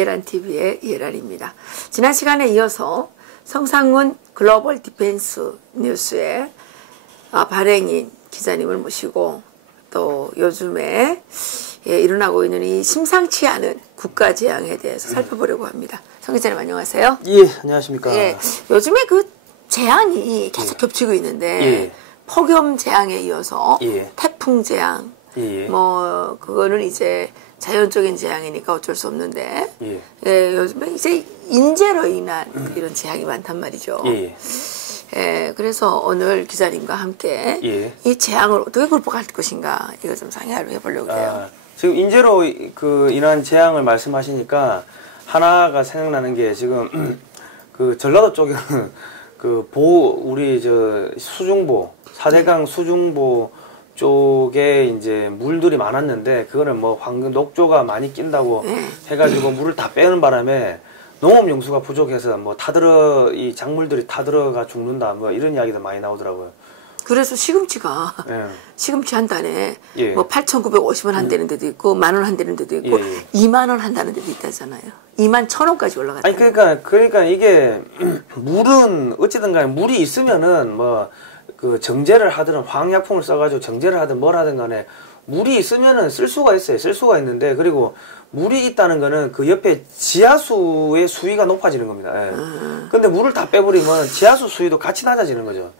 이해란TV의 이해란입니다. 지난 시간에 이어서 성상훈 글로벌 디펜스 뉴스의 발행인 기자님을 모시고 또 요즘에 일어나고 있는 이 심상치 않은 국가 재앙에 대해서 살펴보려고 합니다. 성 기자님 안녕하세요. 예, 안녕하십니까. 예, 요즘에 그 재앙이 계속 겹치고 있는데 폭염 재앙에 이어서 태풍 재앙, 뭐 그거는 이제 자연적인 재앙이니까 어쩔 수 없는데 요즘에 이제 인재로 인한 이런 재앙이 많단 말이죠. 그래서 오늘 기자님과 함께 이 재앙을 어떻게 극복할 것인가 이거 좀 상의를 해보려고 해요. 지금 인재로 인한 재앙을 말씀하시니까 하나가 생각나는 게 지금 그 전라도 쪽에는 우리 수중보 4대강 수중보 쪽에 이제 물들이 많았는데 그거는 뭐 녹조가 많이 낀다고 해가지고 물을 다 빼는 바람에 농업용수가 부족해서 뭐 이 작물들이 타들어가 죽는다 뭐 이런 이야기도 많이 나오더라고요. 그래서 시금치가 시금치 한 단에 뭐 8,950원 한다는 데도 있고 10,000원 한다는 데도 있고 20,000원 한다는 데도 있다잖아요. 21,000원까지 올라갔다. 아니 그러니까 이게 물은 어찌든 간에 물이 있으면은 뭐 그 정제를 하든 화학약품을 써가지고 정제를 하든 뭘 하든 간에 물이 있으면은 쓸 수가 있어요. 쓸 수가 있는데 그리고 물이 있다는 거는 그 옆에 지하수의 수위가 높아지는 겁니다. 근데 물을 다 빼버리면 지하수 수위도 같이 낮아지는 거죠.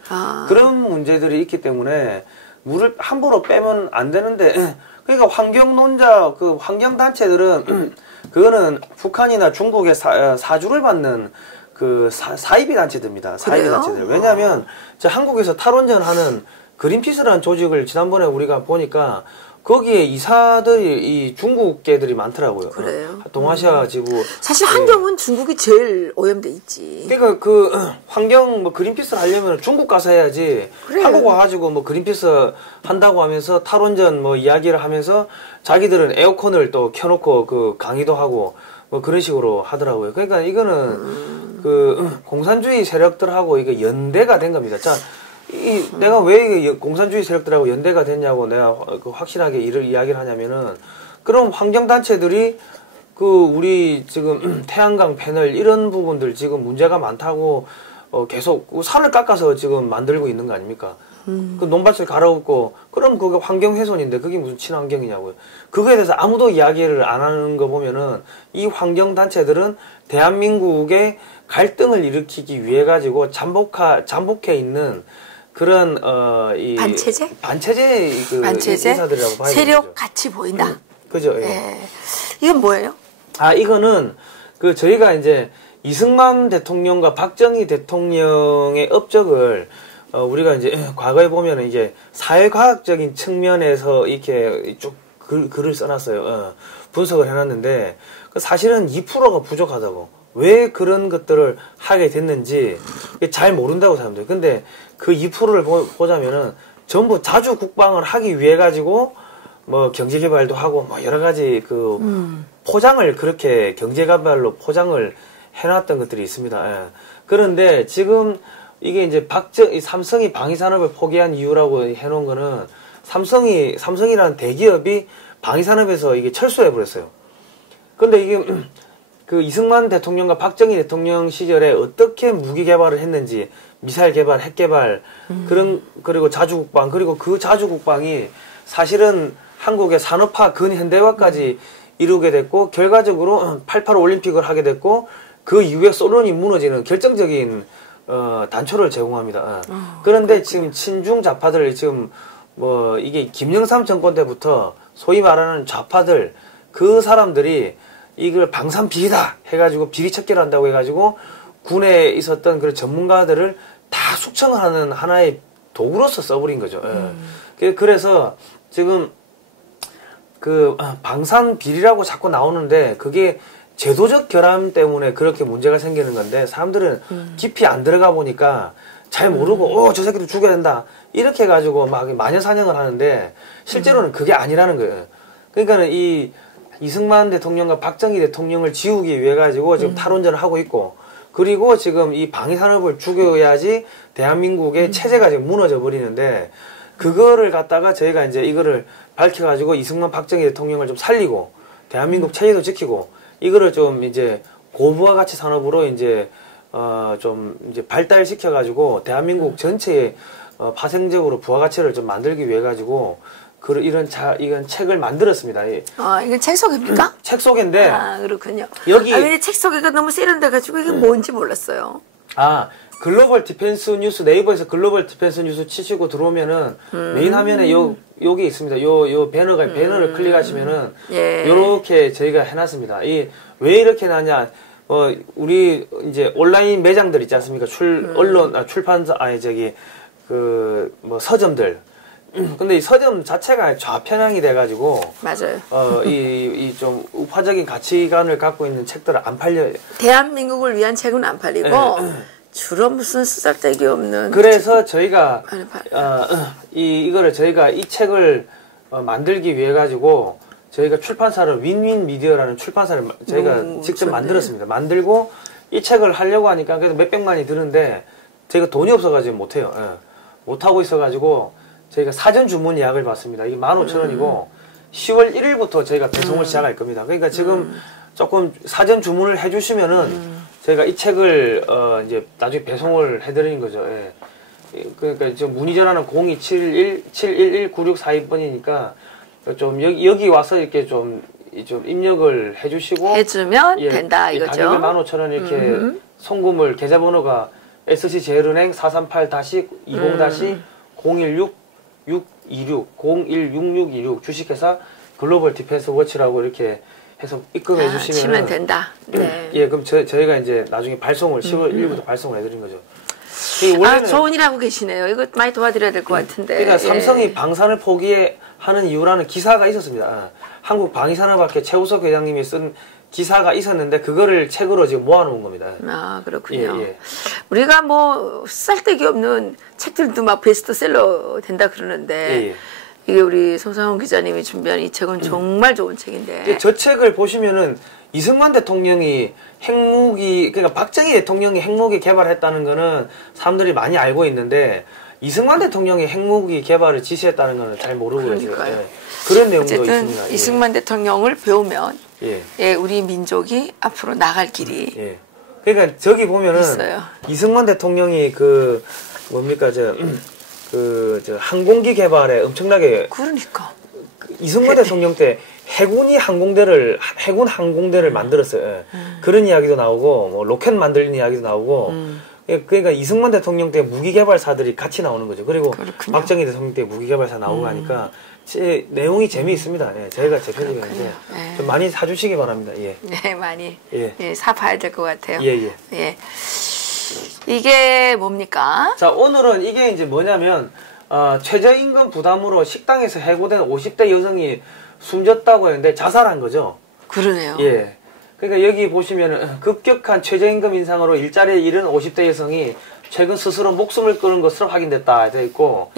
그런 문제들이 있기 때문에 물을 함부로 빼면 안 되는데 그러니까 환경론자 환경단체들은 그거는 북한이나 중국의 사주를 받는 사이비 단체들입니다. 사이비 단체들. 왜냐하면 한국에서 탈원전 하는 그린피스라는 조직을 지난번에 우리가 보니까 거기에 이사들이 이 중국계들이 많더라고요. 그래요? 동아시아 지구. 사실 환경은 중국이 제일 오염돼 있지. 그러니까 환경 그린피스를 하려면 중국 가서 해야지. 그래. 한국 와가지고 그린피스 한다고 하면서 탈원전 이야기를 하면서 자기들은 에어컨을 또 켜놓고 강의도 하고 뭐 그런 식으로 하더라고요. 그러니까 이거는 공산주의 세력들하고 이게 연대가 된 겁니다. 자, 내가 왜 공산주의 세력들하고 연대가 됐냐고 내가 확실하게 이야기를 하냐면은 그럼 환경단체들이 우리 지금 태양광 패널 이런 부분들 지금 문제가 많다고 계속 산을 깎아서 지금 만들고 있는 거 아닙니까? 그 논밭을 갈아엎고 그럼 그게 환경훼손인데 그게 무슨 친환경이냐고요. 그거에 대해서 아무도 이야기를 안 하는 거 보면은 이 환경단체들은 대한민국의 갈등을 일으키기 위해 가지고 잠복해 있는 그런 이 반체제 인사들이라고 봐야 세력 되죠. 같이 보인다. 그죠? 이건 뭐예요? 이거는 저희가 이제 이승만 대통령과 박정희 대통령의 업적을 우리가 이제 과거에 보면은 이게 사회과학적인 측면에서 이렇게 쭉 글을 써놨어요. 분석을 해놨는데 사실은 2%가 부족하다고. 왜 그런 것들을 하게 됐는지 잘 모른다고 사람들. 근데 그 2%를 보자면은 전부 자주 국방을 하기 위해 가지고 뭐 경제개발도 하고 뭐 여러 가지 포장을 그렇게 경제개발로 포장을 해놨던 것들이 있습니다. 그런데 지금 이게 이제 삼성이 방위산업을 포기한 이유라고 해놓은 거는 삼성이라는 대기업이 방위산업에서 이게 철수해버렸어요. 근데 이게 이승만 대통령과 박정희 대통령 시절에 어떻게 무기 개발을 했는지 미사일 개발, 핵 개발 그리고 자주국방 그리고 그 자주국방이 사실은 한국의 산업화 근현대화까지 이루게 됐고 결과적으로 88 올림픽을 하게 됐고 그 이후에 소련이 무너지는 결정적인 단초를 제공합니다. 그런데 지금 친중 좌파들 지금 뭐 이게 김영삼 정권 때부터 소위 말하는 좌파들 그 사람들이 이걸 방산 비리다 해가지고 비리 척결을 한다고 해가지고 군에 있었던 그런 전문가들을 다 숙청을 하는 하나의 도구로서 써버린 거죠. 그래서 지금 방산 비리라고 자꾸 나오는데 그게 제도적 결함 때문에 그렇게 문제가 생기는 건데 사람들은 깊이 안 들어가 보니까 잘 모르고 저 새끼들 죽여야 된다 이렇게 해가지고 막 마녀사냥을 하는데 실제로는 그게 아니라는 거예요. 그러니까는 이승만 대통령과 박정희 대통령을 지우기 위해 가지고 지금 탈원전을 하고 있고 그리고 지금 이 방위산업을 죽여야지 대한민국의 체제가 지금 무너져 버리는데 그거를 갖다가 저희가 이제 이거를 밝혀가지고 이승만 박정희 대통령을 좀 살리고 대한민국 체제도 지키고 이거를 좀 이제 고부가 가치 산업으로 이제 좀 이제 발달시켜 가지고 대한민국 전체에 파생적으로 부가가치를 좀 만들기 위해 가지고 이런 책을 만들었습니다. 이건 책 소개입니까? 책 소개인데. 그렇군요. 여기. 근데 책 소개가 너무 세련돼가지고 이게 뭔지 몰랐어요. 글로벌 디펜스 뉴스, 네이버에서 글로벌 디펜스 뉴스 치시고 들어오면은 메인 화면에 요게 있습니다. 요 배너를 클릭하시면은. 요렇게 저희가 해놨습니다. 왜 이렇게 나냐. 우리 이제 온라인 매장들 있지 않습니까? 출판사, 서점들. 근데 이 서점 자체가 좌편향이 돼가지고. 맞아요. 이 좀 우파적인 가치관을 갖고 있는 책들은 안 팔려요. 대한민국을 위한 책은 안 팔리고, 주로 무슨 쓰잘데기 없는. 그래서 저희가, 이거를 저희가 이 책을 만들기 위해 가지고, 저희가 출판사를 윈윈 미디어라는 출판사를 저희가 직접 만들었습니다. 만들고, 이 책을 하려고 하니까 그래도 몇백만이 드는데, 저희가 돈이 없어가지고 못해요. 못하고 있어가지고, 저희가 사전 주문 예약을 받습니다. 이게 15,000원이고 10월 1일부터 저희가 배송을 시작할 겁니다. 그러니까 지금 조금 사전 주문을 해주시면은 저희가 이 책을 이제 나중에 배송을 해드리는 거죠. 그러니까 지금 문의 전화는 0271-711-9642번이니까 좀 여기 와서 이렇게 좀 입력을 해주면 된다 이거죠. 가격이 15,000원 이렇게 송금을 계좌번호가 SC제일은행 438-20-016-016626 주식회사 글로벌 디펜스 워치라고 이렇게 해서 입금해 주시면 치면 된다. 네. 그럼 저희가 이제 나중에 발송을 10월 1일부터 발송을 해드린 거죠. 좋은 일 하고 계시네요. 이거 많이 도와드려야 될 것 같은데. 그러니까 삼성이 방산을 포기하는 이유라는 기사가 있었습니다. 한국 방위산업학회 최우석 회장님이 쓴 기사가 있었는데 그거를 책으로 지금 모아놓은 겁니다. 그렇군요. 우리가 뭐 쓸데기 없는 책들도 막 베스트셀러 된다 그러는데 이게 우리 송상훈 기자님이 준비한 이 책은 정말 좋은 책인데. 저 책을 보시면은 이승만 대통령이 그러니까 박정희 대통령이 핵무기 개발했다는 거는 사람들이 많이 알고 있는데 이승만 대통령이 핵무기 개발을 지시했다는 거는 잘 모르고 있어요. 그런 내용도 있습니다. 이승만 대통령을 배우면 우리 민족이 앞으로 나갈 길이 그러니까 저기 보면은 있어요. 이승만 대통령이 항공기 개발에 엄청나게 이승만 대통령 때 해군 항공대를 만들었어요. 그런 이야기도 나오고 뭐 로켓 만드는 이야기도 나오고 그러니까 이승만 대통령 때 무기 개발사들이 같이 나오는 거죠. 그리고 박정희 대통령 때 무기 개발사 나오고 하니까 내용이 재미있습니다. 저희가 제 편집인데 좀 많이 사주시기 바랍니다. 네, 많이 사봐야 될 것 같아요. 이게 뭡니까? 자, 오늘은 이게 이제 뭐냐면 최저임금 부담으로 식당에서 해고된 50대 여성이 숨졌다고 했는데 자살한 거죠. 그러네요. 그러니까 여기 보시면은 급격한 최저임금 인상으로 일자리에 잃은 50대 여성이 최근 스스로 목숨을 끊은 것으로 확인됐다 되어 있고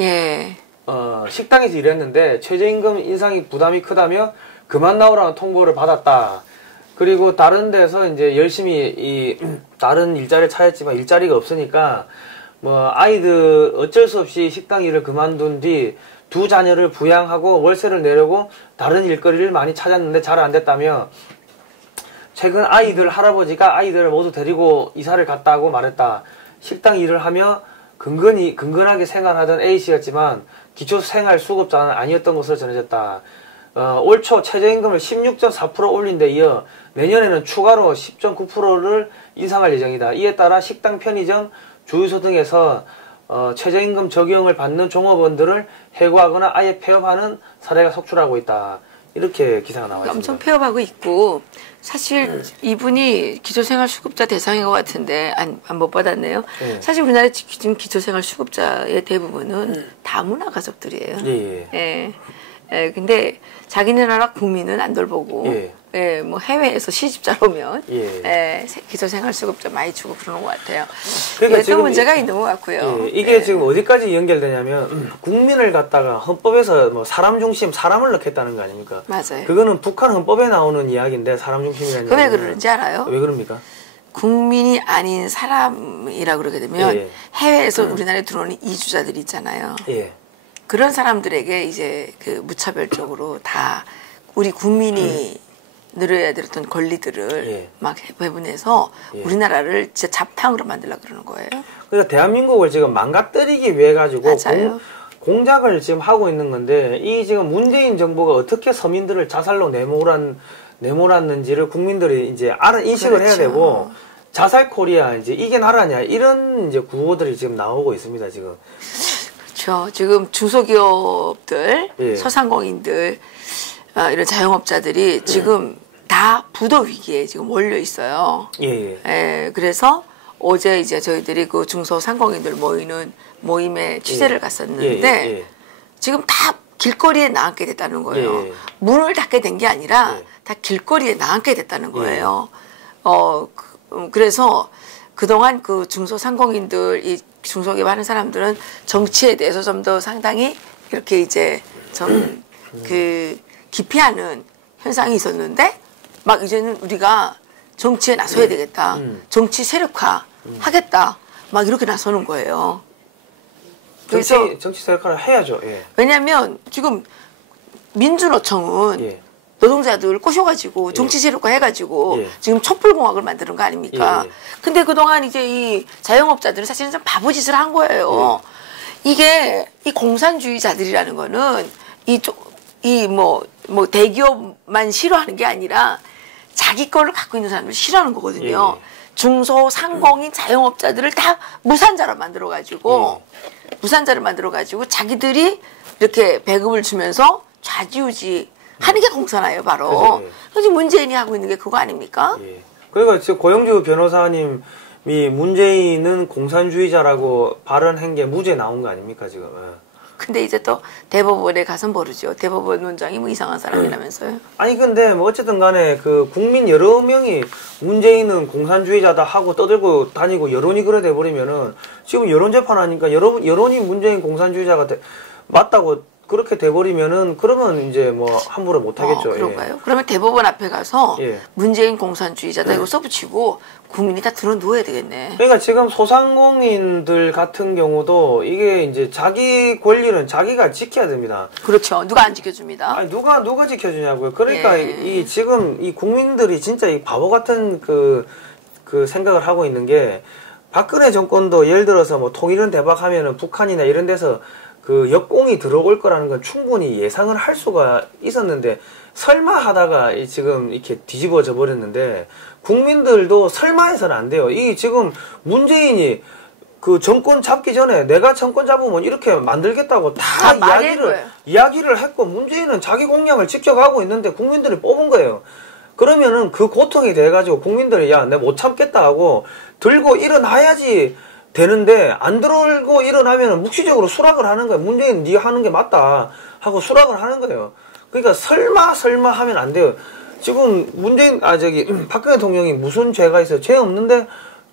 식당에서 일했는데 최저임금 인상이 부담이 크다며 그만 나오라는 통보를 받았다. 그리고 다른 데서 이제 열심히 다른 일자리를 찾았지만 일자리가 없으니까 아이들 어쩔 수 없이 식당 일을 그만둔 뒤 두 자녀를 부양하고 월세를 내려고 다른 일거리를 많이 찾았는데 잘 안 됐다며 최근 할아버지가 아이들을 모두 데리고 이사를 갔다고 말했다. 식당 일을 하며 근근하게 생활하던 A씨였지만 기초생활수급자는 아니었던 것으로 전해졌다. 올 초 최저임금을 16.4% 올린 데 이어 내년에는 추가로 10.9%를 인상할 예정이다. 이에 따라 식당, 편의점, 주유소 등에서 최저임금 적용을 받는 종업원들을 해고하거나 아예 폐업하는 사례가 속출하고 있다. 이렇게 기사가 나와 있습니다. 엄청 폐업하고 있고 사실 이분이 기초생활수급자 대상인 것 같은데 못 받았네요. 사실 우리나라 지금 기초생활수급자의 대부분은 다문화 가족들이에요. 근데 자기네 나라 국민은 안 돌보고 뭐 해외에서 시집잘 오면 기초생활수급자 많이 주고 그러는 것 같아요. 그러니까 또 문제가 있는 것 같고요. 이게 지금 어디까지 연결되냐면 국민을 갖다가 헌법에서 뭐 사람 중심 사람을 넣겠다는 거 아닙니까? 맞아요. 그거는 북한 헌법에 나오는 이야기인데 사람 중심이라는 왜 그러는지 알아요? 왜 그럽니까? 국민이 아닌 사람이라고 그러게 되면 해외에서 우리나라에 들어오는 이주자들이 있잖아요. 그런 사람들에게 이제 무차별적으로 다 우리 국민이 누려야 될 어떤 권리들을 예. 막 배분해서 예. 우리나라를 진짜 잡탕으로 만들려고 그러는 거예요. 그래서 대한민국을 지금 망가뜨리기 위해 가지고 공작을 지금 하고 있는 건데 이 지금 문재인 정부가 어떻게 서민들을 자살로 내몰았는지를 국민들이 이제 인식을 그렇죠. 해야 되고 자살 코리아 이제 이게 나라냐 이런 이제 구호들이 지금 나오고 있습니다 지금. 그렇죠. 지금 중소기업들, 예. 소상공인들 이런 자영업자들이 지금 다 부도 위기에 지금 몰려 있어요. 예. 예, 그래서 어제 이제 저희들이 그 중소상공인들 모이는 모임에 취재를 갔었는데 지금 다 길거리에 나앉게 됐다는 거예요. 문을 닫게 된 게 아니라 다 길거리에 나앉게 됐다는 거예요. 그래서 그동안 그 중소상공인들, 이 중소기업 하는 사람들은 정치에 대해서 좀 더 상당히 이렇게 이제 좀 그 기피하는 현상이 있었는데 막 이제는 우리가 정치에 나서야 되겠다. 정치 세력화 하겠다. 막 이렇게 나서는 거예요. 그래서 정치 세력화를 해야죠. 예. 왜냐하면 지금 민주노총은 노동자들 꼬셔가지고 정치 세력화 해가지고 지금 촛불공학을 만드는 거 아닙니까? 근데 그동안 이제 이 자영업자들은 사실은 좀 바보짓을 한 거예요. 이게 이 공산주의자들이라는 거는 뭐 대기업만 싫어하는 게 아니라 자기 거를 갖고 있는 사람을 싫어하는 거거든요. 중소 상공인 자영업자들을 다 무산자로 만들어가지고 자기들이 이렇게 배급을 주면서 좌지우지 하는 게 공산화예요, 바로. 그래서 문재인이 하고 있는 게 그거 아닙니까? 그러니까 지금 고영주 변호사님이 문재인은 공산주의자라고 발언한 게 무죄 나온 거 아닙니까, 지금? 근데 이제 또 대법원에 가서 모르죠. 대법원 원장이 뭐 이상한 사람이라면서요. 아니 근데 뭐 어쨌든 간에 그 국민 여러 명이 문재인은 공산주의자다 하고 떠들고 다니고 여론이 그래 돼버리면은 지금 여론 재판하니까 여론이 문재인 공산주의자가 맞다고 그렇게 돼버리면은 그러면 이제 뭐 함부로 못하겠죠. 그런가요? 그러면 대법원 앞에 가서 문재인 공산주의자다 이거 써붙이고 국민이 다 들어 누워야 되겠네. 그러니까 지금 소상공인들 같은 경우도 이게 이제 자기 권리는 자기가 지켜야 됩니다. 그렇죠. 누가 안 지켜줍니다. 아니 누가 지켜주냐고요. 그러니까 이 지금 이 국민들이 진짜 이 바보 같은 그 생각을 하고 있는 게 박근혜 정권도 예를 들어서 뭐 통일은 대박하면은 북한이나 이런 데서 그 역공이 들어올 거라는 건 충분히 예상을 할 수가 있었는데 설마 하다가 지금 이렇게 뒤집어져 버렸는데 국민들도 설마 해서는 안 돼요. 이게 지금 문재인이 그 정권 잡기 전에 내가 정권 잡으면 이렇게 만들겠다고 다 이야기를 했고 문재인은 자기 공약을 지켜가고 있는데 국민들이 뽑은 거예요. 그러면은 그 고통이 돼가지고 국민들이 야, 내가 못 참겠다 하고 들고 일어나야지 되는데 안 들어오고 일어나면 묵시적으로 수락을 하는 거예요. 문재인 네가 하는 게 맞다 하고 수락을 하는 거예요. 그러니까 설마 하면 안 돼요. 지금 박근혜 대통령이 무슨 죄가 있어요? 죄 없는데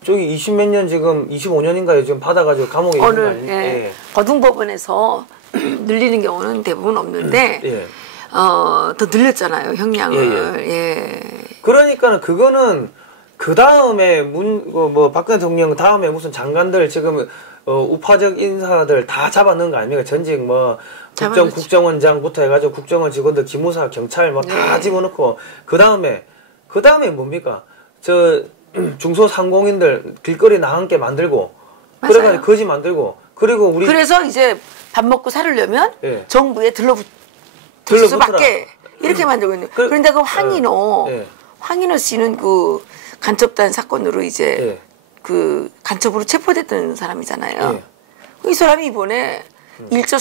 저기 20몇 년 지금 25년인가요? 지금 받아가지고 감옥에 있는 거 아니에요? 거등법원에서 늘리는 경우는 대부분 없는데 더 늘렸잖아요, 형량을. 그러니까는 그거는 그 다음에 박근혜 대통령 다음에 무슨 장관들 지금 우파적 인사들 다 잡아넣은 거 아닙니까? 전직 국정원장부터 해가지고 국정원 직원들, 기무사, 경찰 다 집어넣고 그 다음에 뭡니까? 저 중소상공인들 길거리 나앉게 만들고 그래가지고 거지 만들고 그래서 이제 밥 먹고 살으려면 정부에 들러붙을 수밖에 이렇게 만들고 있는. 그런데 그 황인호 씨는 그 간첩단 사건으로 이제 그 간첩으로 체포됐던 사람이잖아요. 이 사람이 이번에 1조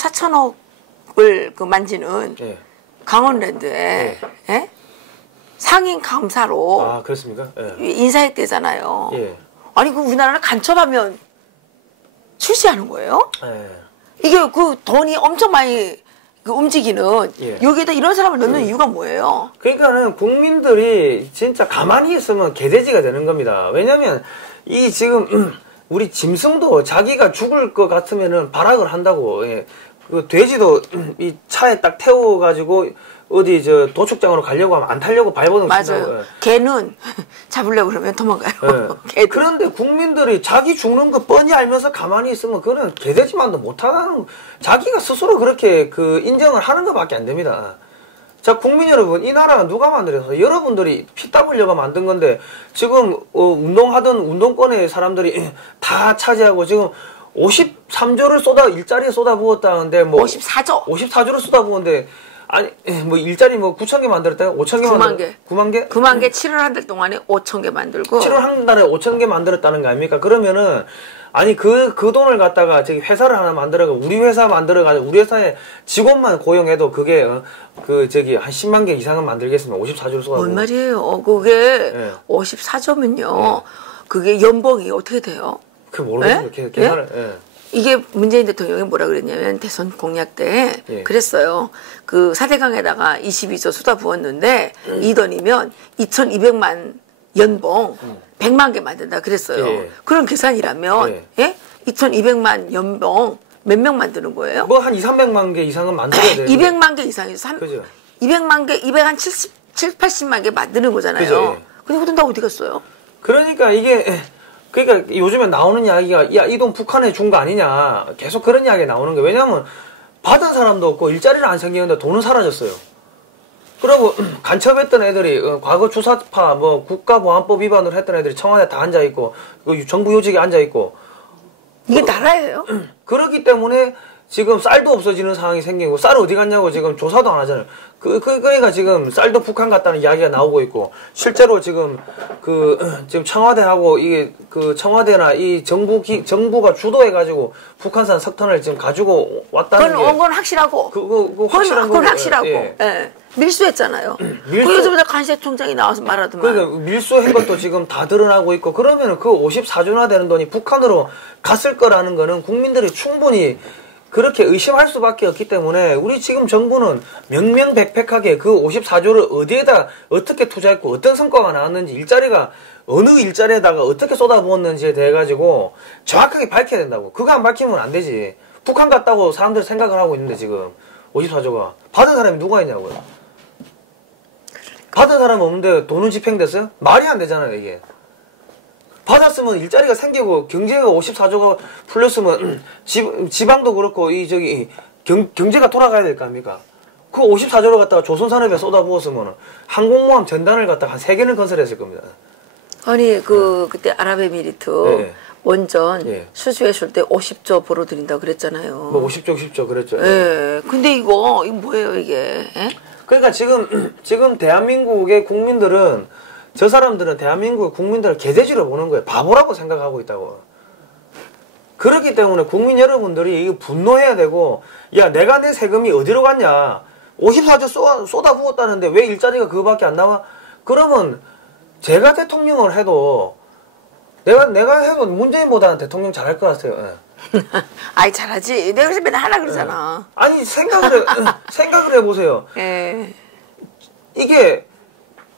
4천억을 그 만지는 강원랜드에 상임 감사로 그렇습니까? 인사했대잖아요. 아니 그 우리나라는 간첩하면 출시하는 거예요? 이게 그 돈이 엄청 많이 움직이는 여기에다 이런 사람을 넣는 이유가 뭐예요? 그러니까는 국민들이 진짜 가만히 있으면 개돼지가 되는 겁니다. 왜냐면 이 지금 우리 짐승도 자기가 죽을 것 같으면은 발악을 한다고. 그 돼지도 이 차에 딱 태워가지고 어디 저 도축장으로 가려고 하면 안 타려고 발버둥 친다고. 맞아요. 개는 잡으려고 그러면 도망가요. 그런데 국민들이 자기 죽는 거 뻔히 알면서 가만히 있으면 그거는 개돼지만도 못하는 자기가 스스로 그렇게 그 인정을 하는 것밖에 안 됩니다. 자, 국민 여러분, 이 나라가 누가 만들어서 여러분들이 피 땀 흘려가 만든 건데 지금 운동하던 운동권의 사람들이 다 차지하고 지금 53조를 일자리에 쏟아부었다는데 뭐 54조를 쏟아부었는데 아니 뭐 일자리 뭐 9천 개 만들었다요? 5천 개 9만 개. 9만 개? 9만 개 7월 한 달 동안에 5천 개 만들고 7월 한 달에 5천 개 만들었다는 거 아닙니까? 그러면은 아니 그 돈을 갖다가 저기 회사를 하나 만들어가 우리 회사 만들어가지고 우리 회사에 직원만 고용해도 그게 그 저기 한 10만 개 이상은 만들겠으면 54조를 쏟아부어. 뭔 말이에요? 그게 54조면요. 그게 연봉이 어떻게 돼요? 그 모르겠어요. 계산을. 이게 문재인 대통령이 뭐라 그랬냐면 대선 공약 때 그랬어요. 그 4대강에다가 22조 쏟아부었는데 이 돈이면 2,200만 연봉 100만 개 만든다 그랬어요. 그런 계산이라면 2,200만 연봉 몇 명 만드는 거예요? 뭐 한 200~300만 개 이상은 만들어야 돼요. 200만 개 이상에서 200만 개, 270~80만 개 만드는 거잖아요. 그죠? 근데 그 돈 다 어디 갔어요? 그러니까 이게 그러니까 요즘에 나오는 이야기가 야, 이 돈 북한에 준 거 아니냐 계속 그런 이야기가 나오는 거예요. 왜냐하면 받은 사람도 없고 일자리를 안 생기는데 돈은 사라졌어요. 그리고 간첩했던 애들이 과거 주사파 뭐 국가보안법 위반으로 했던 애들이 청와대 다 앉아있고 정부 요직에 앉아있고 이게 나라예요? 그렇기 때문에 지금 쌀도 없어지는 상황이 생기고 쌀 어디 갔냐고 지금 조사도 안 하잖아요. 그러니까 지금 쌀도 북한 갔다는 이야기가 나오고 있고 실제로 지금 지금 청와대하고 이게 청와대나 이 정부가 주도해가지고 북한산 석탄을 지금 가지고 왔다는 그건 확실하고. 그건 확실하고. 예. 밀수했잖아요. 요즘에 간세총장이 나와서 말하더만. 그러니까 밀수한 것도 지금 다 드러나고 있고 그러면은 그 54조나 되는 돈이 북한으로 갔을 거라는 거는 국민들이 충분히 그렇게 의심할 수밖에 없기 때문에 우리 지금 정부는 명명백백하게 그 54조를 어디에다 어떻게 투자했고 어떤 성과가 나왔는지 일자리가 어느 일자리에다가 어떻게 쏟아부었는지에 대해 가지고 정확하게 밝혀야 된다고. 그거 안 밝히면 안 되지. 북한 갔다고 사람들이 생각을 하고 있는데 지금 54조가 받은 사람이 누가 있냐고요. 받은 사람이 없는데 돈은 집행됐어요? 말이 안 되잖아요 이게. 받았으면 일자리가 생기고 경제가 54조가 풀렸으면 지방도 그렇고 경제가 돌아가야 될 거 아닙니까? 그 54조를 갖다가 조선산업에 쏟아부었으면 항공모함 전단을 갖다가 한 3개는 건설했을 겁니다. 아니 그때 아랍에미리트 원전 수주했을 때 50조 벌어들인다고 그랬잖아요. 뭐 50조 그랬죠. 예. 근데 이거 뭐예요 이게? 그러니까 지금 대한민국의 국민들은 저 사람들은 대한민국 국민들을 개돼지로 보는 거예요. 바보라고 생각하고 있다고. 그렇기 때문에 국민 여러분들이 이거 분노해야 되고 야 내가 내 세금이 어디로 갔냐. 54조 쏟아부었다는데 왜 일자리가 그거밖에 안 나와? 그러면 제가 대통령을 해도 내가 해도 문재인보다는 대통령 잘할 것 같아요. 아이 잘하지. 내가 그래서 맨날 하라 그러잖아. 아니 생각을 해보세요. 이게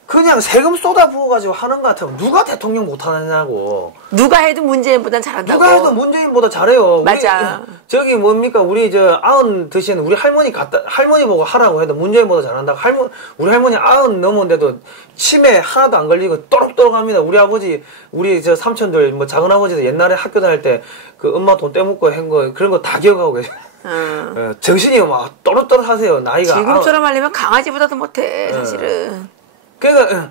그냥 세금 쏟아부어가지고 하는 것 같으면 누가 대통령 못하느냐고. 누가 해도 문재인보단 잘한다고. 누가 해도 문재인보다 잘해요. 맞아. 저기 뭡니까 우리 아흔 드신 우리 할머니 보고 하라고 해도 문재인보다 잘한다고. 우리 할머니 90 넘었는데도 치매 하나도 안 걸리고 또록또록합니다. 우리 아버지 우리 삼촌들 뭐 작은 아버지도 옛날에 학교 다닐 때 그 엄마 돈 떼먹고 한 거 그런 거 다 기억하고 계세요. 정신이 막 또렷또렷하세요. 나이가. 지금처럼 하려면 강아지보다도 못해 사실은. 그러니까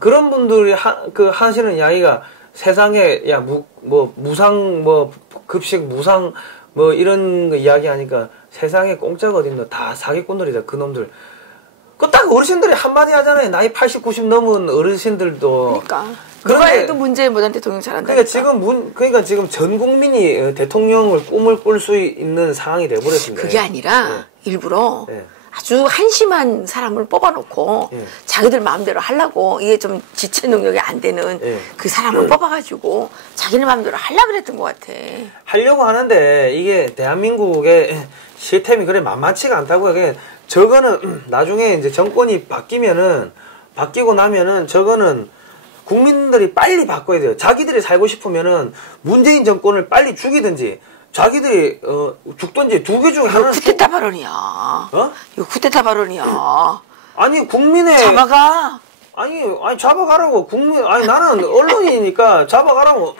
그런 분들이 하시는 이야기가 세상에 무상 급식 무상 이런 거 이야기하니까 세상에 공짜가 어딨노. 다 사기꾼들이다 그놈들. 그 딱 어르신들이 한마디 하잖아요. 나이 80, 90 넘은 어르신들도. 그러니까 누가 해도 문재인보다 대통령 잘한다. 그러니까 지금 전 국민이 대통령을 꿈을 꿀 수 있는 상황이 돼버렸습니다. 그게 아니라 일부러 아주 한심한 사람을 뽑아놓고 자기들 마음대로 하려고 이게 좀 지체 능력이 안 되는 그 사람을 뽑아가지고 자기네 마음대로 하려고 그랬던 것 같아. 하려고 하는데 이게 대한민국의 시스템이 그래 만만치가 않다고요. 저거는 나중에 이제 정권이 바뀌고 나면은 저거는 국민들이 빨리 바꿔야 돼요. 자기들이 살고 싶으면은 문재인 정권을 빨리 죽이든지 자기들이 죽든지 두 개 중에 하나는. 쿠데타 발언이야. 이거 쿠데타 발언이야. 아니 국민의 잡아가. 아니 잡아가라고. 나는 언론이니까 잡아가라고.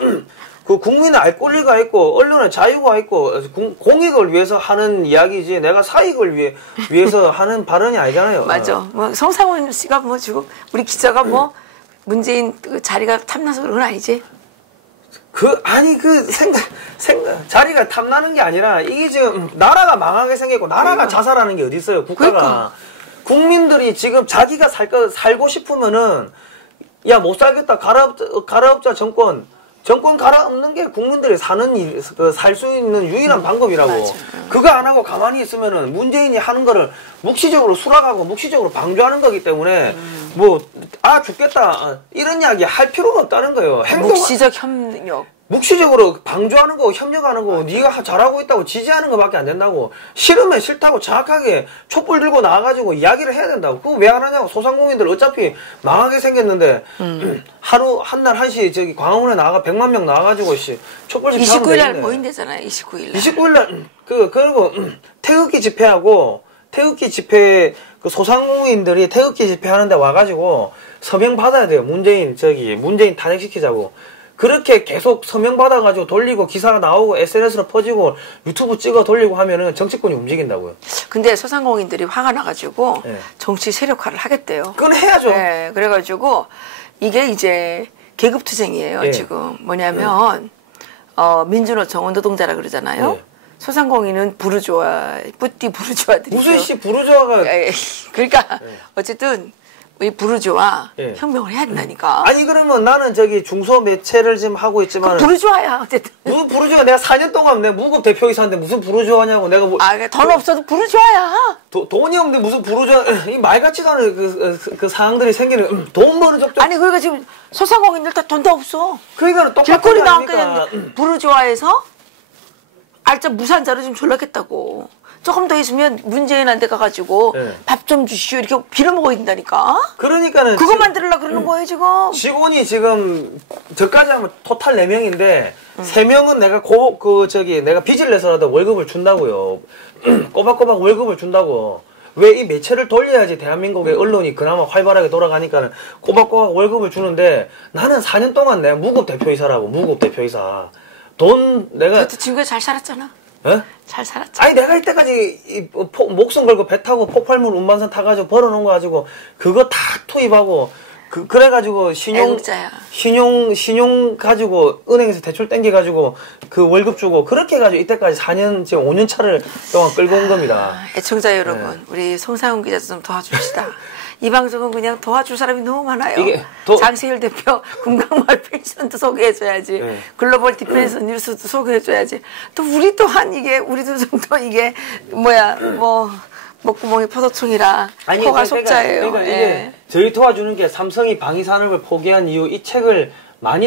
그 국민의 알 권리가 있고 언론의 자유가 있고 공익을 위해서 하는 이야기지 내가 사익을 위해서 하는 발언이 아니잖아요. 맞아. 뭐 성상훈 씨가 뭐 지금 우리 기자가 뭐 문재인 그 자리가 탐나서 그런 건 아니지? 자리가 탐나는 게 아니라 이게 지금 나라가 망하게 생겼고 나라가 자살하는 게 어디 있어요? 국가가. 그러니까. 국민들이 지금 자기가 살고 싶으면은 야 못 살겠다 갈아엎자 정권 갈아엎는 게 국민들이 살 수 있는 유일한 방법이라고. 맞아. 그거 안 하고 가만히 있으면은 문재인이 하는 거를 묵시적으로 수락하고 묵시적으로 방조하는 거기 때문에 죽겠다 이런 이야기 할 필요가 없다는 거예요. 묵시적 협력. 묵시적으로 방조하는 거, 협력하는 거, 네가 잘하고 있다고 지지하는 거밖에 안 된다고. 싫으면 싫다고 정확하게 촛불 들고 나와가지고 이야기를 해야 된다고. 그거 왜 안 하냐고. 소상공인들 어차피 망하게 생겼는데 한날 1시 저기 광화문에 나가 100만 명 나와가지고 촛불 29일 날 모인대잖아요. 29일 날. 29일 날 그리고 태극기 집회하고 태극기 집회 그 소상공인들이 태극기 집회하는데 와가지고 서명 받아야 돼요. 문재인 탄핵시키자고. 그렇게 계속 서명 받아가지고 돌리고 기사가 나오고 SNS로 퍼지고 유튜브 찍어 돌리고 하면은 정치권이 움직인다고요. 근데 소상공인들이 화가 나가지고 정치 세력화를 하겠대요. 그건 해야죠. 네, 그래가지고 이게 이제 계급투쟁이에요. 지금 뭐냐면 민주노총 원노동자라 그러잖아요. 소상공인은 뿌띠 부르주아들이죠. 무슨 씨 부르주아가. 그러니까 어쨌든 이 부르주아 혁명을 해야 된다니까. 아니 그러면 나는 저기 중소 매체를 지금 하고 있지만 부르주아야 어쨌든. 무슨 부르주아? 내가 4년 동안 내 무급 대표이사인데 무슨 부르주아냐고. 내가 뭐 돈 없어도 부르주아야. 돈이 없는데 무슨 부르주아? 이 말 같지도 않은 그 상황들이 생기는 돈 버는 적도. 아니 그러니까 지금 소상공인들 다 돈도 없어. 그러니까 똑같은 길거리 나왔겠는데 부르주아에서 알짜 무산자로 지금 졸랐겠다고. 조금 더 있으면 문재인한테 가가지고 밥 좀 주시오 이렇게 빌어먹어야 된다니까. 그러니까는 그거 만들려고 그러는 거예요 지금. 직원이 지금 저까지 하면 토탈 4명인데 3명은 내가 빚을 내서라도 월급을 준다고요. 꼬박꼬박 월급을 준다고. 왜 이 매체를 돌려야지 대한민국의 언론이 그나마 활발하게 돌아가니까는 꼬박꼬박 월급을 주는데 나는 4년 동안 내가 무급 대표이사라고. 무급 대표이사. 돈 내가. 그것도 지금까지 잘 살았잖아. 잘 살았잖아. 아니 내가 이때까지 목숨 걸고 배 타고 폭발물 운반선 타가지고 벌어놓은 거 가지고 그거 다 투입하고 그래가지고 신용 가지고 은행에서 대출 땡겨가지고 그 월급 주고 그렇게 해가지고 이때까지 4년 지금 5년 차를 동안 끌고 온 겁니다. 애청자 여러분, 우리 송상훈 기자 좀 도와줍시다. 이 방송은 그냥 도와줄 사람이 너무 많아요. 장세일 대표 금강마을 펜션도 소개해줘야지. 글로벌 디펜스 뉴스도 소개해줘야지. 또 우리 또한 우리도 정도 이게 목구멍이 포도청이라 코가 속자예요. 그러니까 이게 저희 도와주는 게 삼성이 방위산업을 포기한 이유 이 책을 많이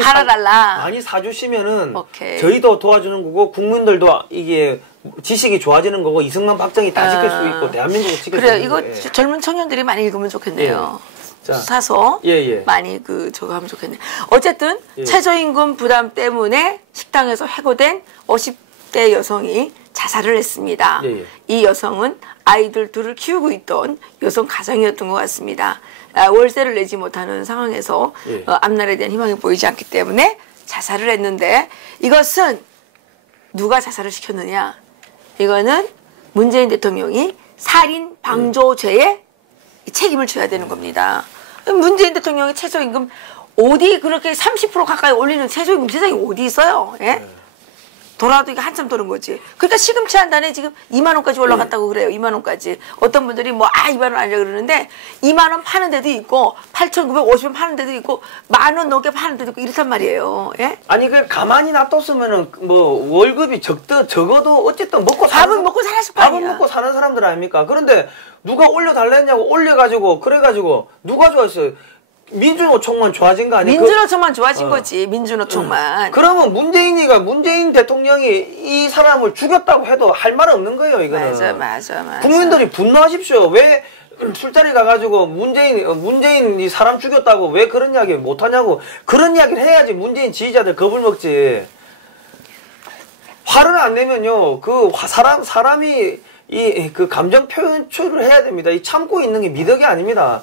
사주시면은 저희도 도와주는 거고 국민들도 이게 지식이 좋아지는 거고 이승만 박정희 다 지킬 수 있고 대한민국을 지킬 수 있는 거예요. 이거 젊은 청년들이 많이 읽으면 좋겠네요. 사서 많이 저거 하면 좋겠네. 어쨌든 최저임금 부담 때문에 식당에서 해고된 50대 여성이 자살을 했습니다. 이 여성은 아이들 둘을 키우고 있던 여성 가장이었던 것 같습니다. 월세를 내지 못하는 상황에서 앞날에 대한 희망이 보이지 않기 때문에 자살을 했는데 이것은 누가 자살을 시켰느냐? 이거는 문재인 대통령이 살인 방조죄에 책임을 져야 되는 겁니다. 문재인 대통령이 최저임금 어디 그렇게 30% 가까이 올리는 최저임금 세상에 어디 있어요? 돌아도 이게 한참 도는 거지. 그러니까 시금치 한 단에 지금 2만 원까지 올라갔다고 그래요. 2만 원까지. 어떤 분들이 2만 원 아니라 그러는데 2만 원 파는 데도 있고 8,950원 파는 데도 있고 10,000원 넘게 파는 데도 있고 이렇단 말이에요. 아니 가만히 놔뒀으면은 월급이 적어도 어쨌든 밥은 먹고 살았을 거 아니야. 밥은 먹고 사는 사람들 아닙니까? 그런데 누가 올려달랬냐고 올려가지고 그래가지고 누가 좋았어요? 민주노총만 좋아진 거 아니에요? 민주노총만 좋아진 거지. 민주노총만. 그러면 문재인 대통령이 이 사람을 죽였다고 해도 할 말 없는 거예요. 이거는. 맞아. 국민들이 분노하십시오. 왜 술자리 가가지고 문재인 이 사람 죽였다고 왜 그런 이야기 못하냐고. 그런 이야기를 해야지 문재인 지지자들 겁을 먹지. 화를 안 내면요. 사람이 그 감정 표현출을 해야 됩니다. 이 참고 있는 게 미덕이 아닙니다.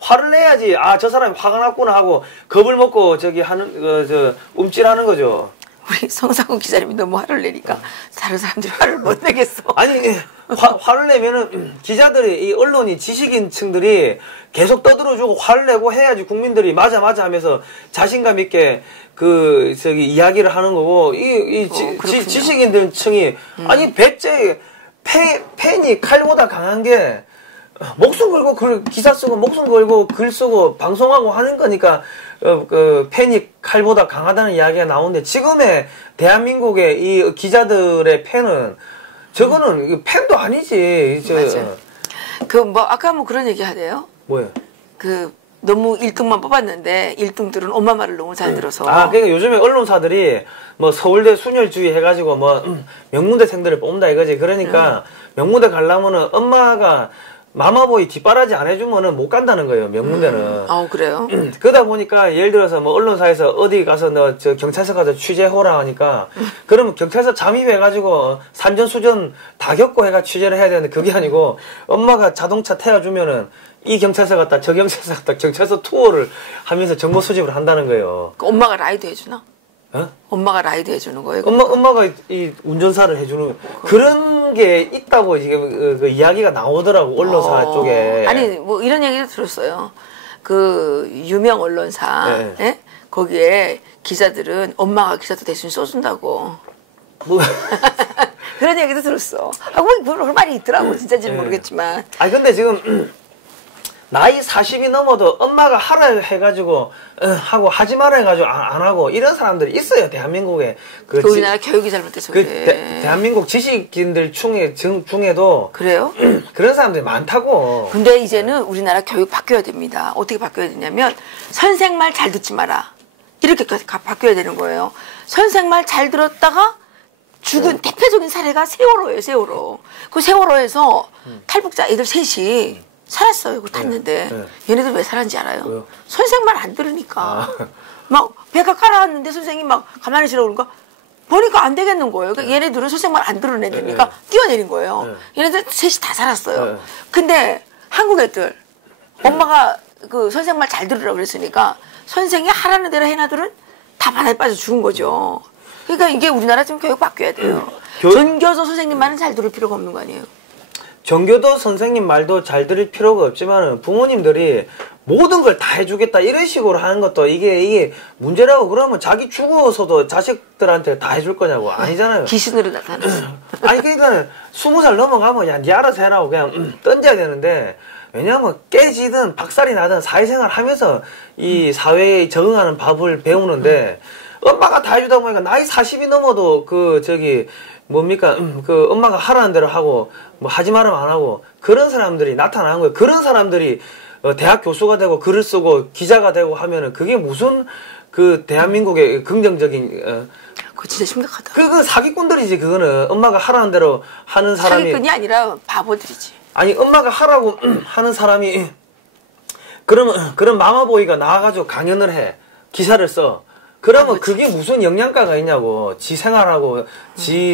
화를 내야지. 아, 저 사람이 화가 났구나 하고 겁을 먹고 저기 하는 움찔하는 거죠. 우리 성상훈 기자님이 너무 화를 내니까 다른 사람들이 화를 못 내겠어. 아니 화를 내면은 기자들이 이 언론이 지식인층들이 계속 떠들어주고 화를 내고 해야지 국민들이 맞아 하면서 자신감 있게 그 저기 이야기를 하는 거고 지식인들 층이 아니 배째 펜이 칼보다 강한 게 목숨 걸고 기사 쓰고 목숨 걸고 글 쓰고 방송하고 하는 거니까 그 펜이 칼보다 강하다는 이야기가 나오는데 지금의 대한민국의 이 기자들의 펜은 저거는 펜도 아니지. 맞아요. 그 뭐 아까 뭐 그런 얘기 하대요. 뭐예요? 그 너무 1등만 뽑았는데 1등들은 엄마 말을 너무 잘 들어서. 아, 그러니까 요즘에 언론사들이 뭐 서울대 순혈주의 해가지고 뭐 명문대생들을 뽑는다 이거지. 그러니까 명문대 가려면은 엄마가 마마보이 뒷바라지 안 해주면은 못 간다는 거예요, 명문대는. 그래요? 그러다 보니까 예를 들어서 뭐 언론사에서 어디 가서 너 저 경찰서 가서 취재해라 하니까 그러면 경찰서 잠입해가지고 산전수전 다 겪고 해가 취재를 해야 되는데 그게 아니고 엄마가 자동차 태워주면은 이 경찰서 갔다 저 경찰서 갔다 경찰서 투어를 하면서 정보 수집을 한다는 거예요. 그 엄마가 라이드 해주나? 어? 엄마가 라이드 해주는 거예요? 엄마가 이 운전사를 해주는 그런 게 있다고 지금 그 이야기가 나오더라고 언론사 쪽에. 아니 뭐 이런 얘기도 들었어요. 그 유명 언론사 예? 거기에 기자들은 엄마가 기사도 대신 써준다고. 뭐 그런 얘기도 들었어. 아, 뭐 그런 말이 있더라고. 진짜인지는 모르겠지만. 아니 근데 지금 나이 40이 넘어도 엄마가 하라 해가지고 하고 하지 마라 해가지고 안 하고 이런 사람들이 있어요 대한민국에. 그 우리나라 교육이 잘못돼서 그래. 대한민국 지식인들 중에도 그래요? 그런 사람들이 많다고. 근데 이제는 우리나라 교육 바뀌어야 됩니다. 어떻게 바뀌어야 되냐면 선생 말 잘 듣지 마라. 이렇게 바뀌어야 되는 거예요. 선생 말 잘 들었다가 죽은 대표적인 사례가 세월호예요. 세월호. 그 세월호에서 탈북자 애들 셋이 살았어요. 그걸 탔는데 얘네들 왜 살았는지 알아요? 왜요? 선생 말 안 들으니까. 막 배가 깔아왔는데 선생님 막 가만히 있으라고 그러니까 보니까 안 되겠는 거예요. 그러니까 얘네들은 선생 말 안 들은 애들이니까 뛰어내린 거예요. 얘네들 셋이 다 살았어요. 근데 한국 애들 엄마가 그 선생 말 잘 들으라고 그랬으니까 선생이 하라는 대로 해놔들은 다 바다에 빠져 죽은 거죠. 그러니까 이게 우리나라 지금 교육 바뀌어야 돼요. 전교조 선생님 말은 잘 들을 필요가 없는 거 아니에요? 전교도 선생님 말도 잘 들을 필요가 없지만 부모님들이 모든 걸 다 해주겠다 이런 식으로 하는 것도 이게 문제라고. 그러면 자기 죽어서도 자식들한테 다 해줄 거냐고. 아니잖아요. 귀신으로 나타났어. 아니 그러니까 20살 넘어가면 야 니 알아서 해라고 그냥 던져야 되는데, 왜냐하면 깨지든 박살이 나든 사회생활 하면서 이 사회에 적응하는 법을 배우는데 엄마가 다 해주다 보니까 나이 40이 넘어도 그 저기 뭡니까 그 엄마가 하라는 대로 하고 뭐 하지 말으면 안 하고 그런 사람들이 나타나는 거예요. 그런 사람들이 대학 교수가 되고 글을 쓰고 기자가 되고 하면은 그게 무슨 그 대한민국의 긍정적인 그거 진짜 심각하다. 그건 사기꾼들이지. 그거는 엄마가 하라는 대로 하는 사람이 사기꾼이 아니라 바보들이지. 아니 엄마가 하라고 하는 사람이 그러면 그런 마마보이가 나와가지고 강연을 해 기사를 써. 그러면 그게 무슨 영양가가 있냐고. 지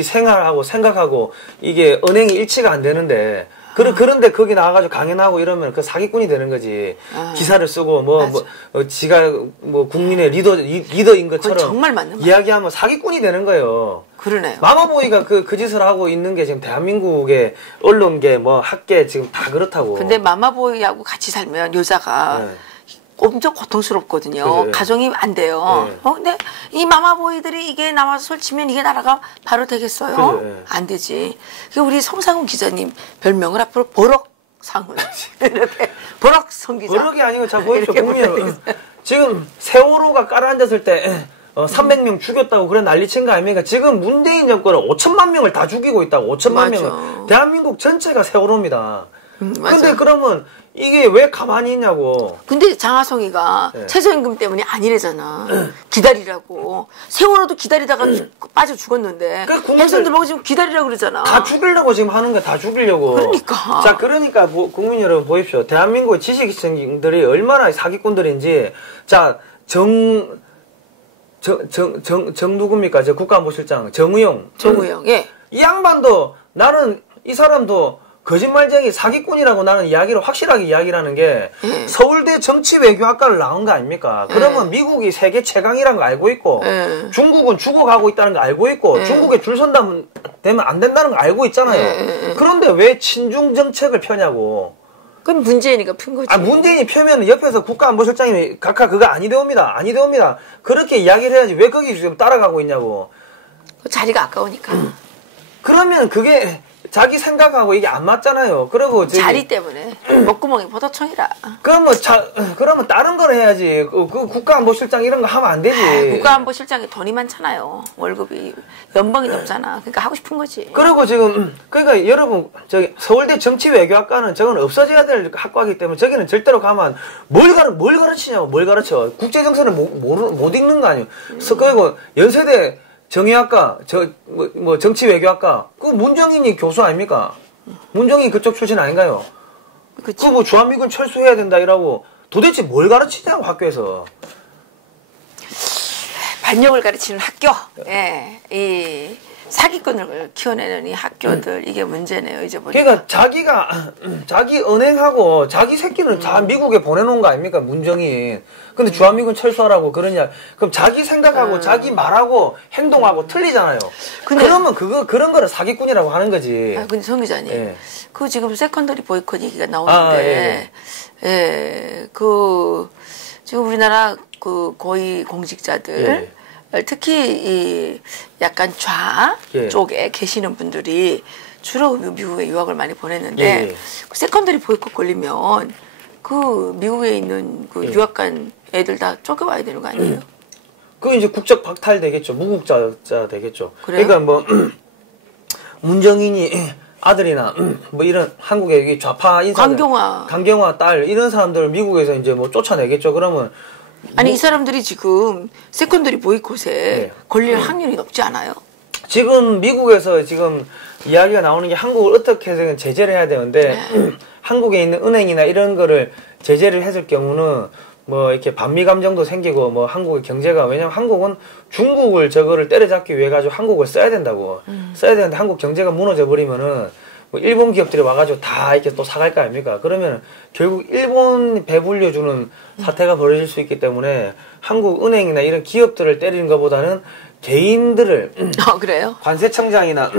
생활하고 생각하고 이게 언행이 일치가 안 되는데 그런데 거기 나와가지고 강연하고 이러면 그 사기꾼이 되는 거지. 기사를 쓰고 지가 뭐 국민의 리더인 것처럼 정말 맞는 이야기하면 사기꾼이 되는 거예요. 그러네요. 마마보이가 그 짓을 하고 있는 게 지금 대한민국의 언론계 뭐 학계 지금 다 그렇다고. 근데 마마보이하고 같이 살면 여자가 엄청 고통스럽거든요. 그래. 가정이 안 돼요. 근데 이 마마보이들이 이게 나와서 설치면 이게 나라가 바로 되겠어요? 그래. 안 되지. 우리 성상훈 기자님 별명을 앞으로 버럭상훈. 이렇게 버럭성 기자. 버럭이 아니고 자 보십시오. 국민 지금 세월호가 깔아앉았을 때 300명 죽였다고 그런 난리친 거 아닙니까? 지금 문재인 정권은 5천만 명을 다 죽이고 있다고. 5천만 명을. 대한민국 전체가 세월호입니다. 근데 그러면 이게 왜 가만히 있냐고. 근데 장하성이가 최저임금 때문에 아니래잖아. 기다리라고. 세월호도 기다리다가 빠져 죽었는데 백성들 보고 지금 기다리라고 그러잖아. 다 죽이려고 지금 하는 거야. 다 죽이려고. 그러니까. 자, 그러니까 국민 여러분 보십시오. 대한민국의 지식인들이 얼마나 사기꾼들인지. 자, 정 누굽니까? 저 국가안보실장 정의용. 정의용. 예. 이 양반도 나는 이 사람도 거짓말쟁이 사기꾼이라고 나는 이야기를 확실하게 이야기를 하는 게 서울대 정치외교학과를 나온 거 아닙니까? 그러면 미국이 세계 최강이라는 거 알고 있고 중국은 죽어가고 있다는 거 알고 있고 중국에 줄 선다면 되면 안 된다는 거 알고 있잖아요. 그런데 왜 친중 정책을 펴냐고. 그럼 문재인이가 핀 거지. 아, 문재인이 펴면 옆에서 국가안보실장이 각하 그거 아니되옵니다. 아니되옵니다. 그렇게 이야기를 해야지 왜 거기 지금 따라가고 있냐고. 자리가 아까우니까. 그러면 그게 자기 생각하고 이게 안 맞잖아요. 그리고 자리 때문에 목구멍이 포도청이라. 그러면 다른 걸 해야지. 그 국가안보실장 이런 거 하면 안 되지. 국가안보실장이 돈이 많잖아요. 월급이 연봉이 높잖아. 그러니까 하고 싶은 거지. 그리고 지금 그러니까 여러분 서울대 정치외교학과는 저건 없어져야 될 학과이기 때문에 저기는 절대로 가면 뭘 가르치냐고. 뭘 가르쳐. 국제정세는 못 읽는 거 아니에요. 그리고 연세대 정의학과, 정치외교학과, 그 문정인이 교수 아닙니까? 문정인 그쪽 출신 아닌가요? 그 뭐 주한미군 철수해야 된다 이라고 도대체 뭘 가르치냐고 학교에서. 반역을 가르치는 학교. 예, 이 사기꾼을 키워내는 이 학교들 이게 문제네요. 이제 보니까. 그러니까 자기 은행하고 자기 새끼는 다 미국에 보내놓은 거 아닙니까? 문정인. 근데 주한미군 철수하라고 그러냐? 그럼 자기 생각하고 자기 말하고 행동하고 틀리잖아요. 그러면 그런 거를 사기꾼이라고 하는 거지. 근데 성 기자님, 예. 그 지금 세컨더리 보이콧 얘기가 나오는데, 지금 우리나라 그 고위 공직자들, 특히 이 약간 좌 쪽에 계시는 분들이 주로 미국에 유학을 많이 보냈는데, 그 세컨더리 보이콧 걸리면 그 미국에 있는 그 유학간 애들 다 쫓겨와야 되는 거 아니에요? 그 이제 국적 박탈 되겠죠. 무국자 되겠죠. 그래요? 그러니까 뭐 문정인이 아들이나 뭐 이런 한국의 좌파 인사들, 강경화 딸 이런 사람들을 미국에서 이제 뭐 쫓아내겠죠. 그러면 아니 이 사람들이 지금 세컨더리 보이콧에 걸릴 확률이 높지 않아요? 지금 미국에서 지금 이야기가 나오는 게 한국을 어떻게든 제재를 해야 되는데 한국에 있는 은행이나 이런 거를 제재를 했을 경우는 뭐 이렇게 반미 감정도 생기고 뭐 한국의 경제가 왜냐면 한국은 중국을 저거를 때려잡기 위해 가지고 한국을 써야 된다고 써야 되는데 한국 경제가 무너져 버리면은 뭐 일본 기업들이 와가지고 다 이렇게 또 사갈 거 아닙니까? 그러면 결국 일본 배불려주는 사태가 벌어질 수 있기 때문에 한국 은행이나 이런 기업들을 때리는 것보다는 개인들을 그래요? 관세청장이나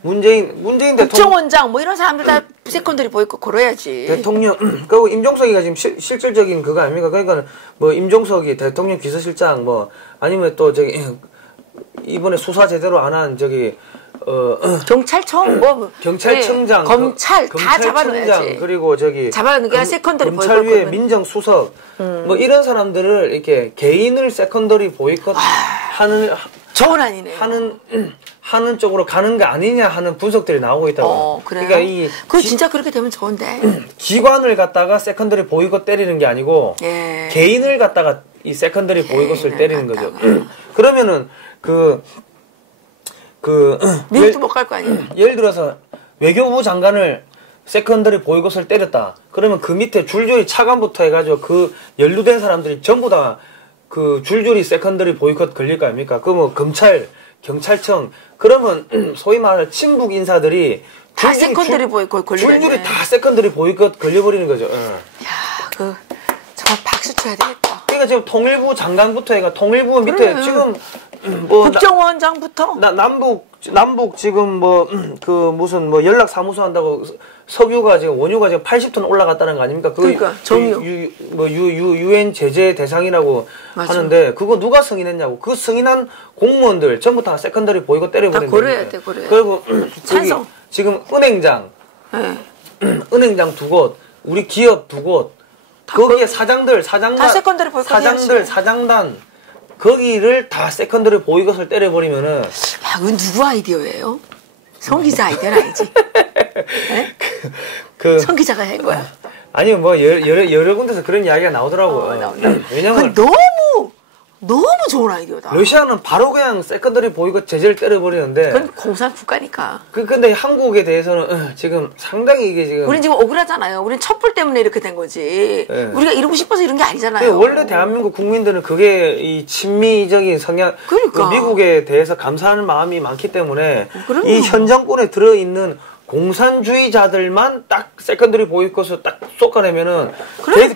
문재인 대통령 국정원장 뭐 이런 사람들 다 세컨더리 보이콧 걸어야지. 대통령 그리고 임종석이가 지금 실질적인 그거 아닙니까? 그러니까 뭐 임종석이 대통령 비서실장 뭐 아니면 또 이번에 수사 제대로 안 한 경찰청 뭐 경찰청장 검찰 다 잡아놔야지. 그리고 잡아놓는 게 세컨더리 보이콧 검찰 위에 민정수석 뭐 이런 사람들을 이렇게 개인을 세컨더리 보이콧 하는 저건 아니네. 하는 쪽으로 가는 거 아니냐 하는 분석들이 나오고 있다고. 그래요? 그러니까 그거 진짜 그렇게 되면 좋은데. 기관을 갖다가 세컨더리 보이콧 때리는 게 아니고 개인을 갖다가 이 세컨더리 보이콧을 때리는 거죠. 그러면은 미국도 못 갈 거 아니에요. 예를 들어서 외교부 장관을 세컨더리 보이콧을 때렸다. 그러면 그 밑에 줄줄이 차관부터 해가지고 그 연루된 사람들이 전부 다 그 줄줄이 세컨더리 보이콧 걸릴 거 아닙니까? 그 뭐 경찰청 그러면 소위 말하는 친북 인사들이 다 세컨더리 보이콧 걸리네. 줄줄이 다 세컨더리 보이콧 걸려버리는 거죠. 야, 정말 박수 쳐야 되겠다. 그러니까 지금 통일부 장관부터 해가 통일부 밑에 지금 뭐 국정원장부터 남북 지금 뭐 무슨 뭐 연락 사무소 한다고 석유가 지금 원유가 지금 80톤 올라갔다는 거 아닙니까? 그러니까 정유 유엔 제재 대상이라고 하는데 그거 누가 승인했냐고. 그 승인한 공무원들 전부 다 세컨더리 보이콧 때려버리는 거예요. 고려해야 돼, 고려. 그리고 찬성. 지금 은행장 두 곳, 우리 기업 두 곳, 거기에 사장단 거기를 다 세컨더리 보이콧을 때려버리면은. 야, 그건 누구 아이디어예요? 성 기자 아이디어는 아니지? 성 기자가 한 거야? 아니 뭐 여러 군데서 그런 이야기가 나오더라고요. 왜냐면 너무 좋은 아이디어다. 러시아는 바로 그냥 세컨더리 보이콧 제재를 때려버리는데. 그건 공산 국가니까. 근데 한국에 대해서는 지금 상당히 이게 지금. 우린 지금 억울하잖아요. 우린 촛불 때문에 이렇게 된 거지. 우리가 이러고 싶어서 이런 게 아니잖아요. 원래 대한민국 국민들은 그게 이 친미적인 성향, 그러니까. 미국에 대해서 감사하는 마음이 많기 때문에 이 현 정권에 들어있는 공산주의자들만 딱 세컨더리 보이콧을 딱 쏟아내면은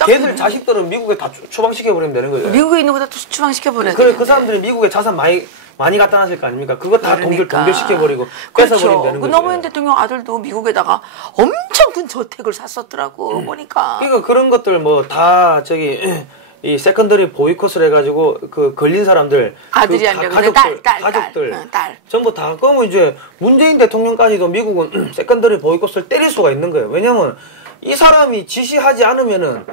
걔들 자식들은 미국에 다 추방시켜버리면 되는 거예요. 미국에 있는 거 다 추방시켜버려야 돼. 그 사람들이 미국에 자산 많이 갖다 놨을 거 아닙니까? 그거 다 동결시켜버리고 뺏어버리면 되는 거죠. 노무현 대통령 아들도 미국에다가 엄청 큰 저택을 샀었더라고 보니까. 그러니까 그런 것들 뭐 다 저기 이 세컨더리 보이콧을 해가지고 그 걸린 사람들 아들이 아니라 가족들 전부 다 그러면 이제 문재인 대통령까지도 미국은 세컨더리 보이콧을 때릴 수가 있는 거예요. 왜냐면 이 사람이 지시하지 않으면은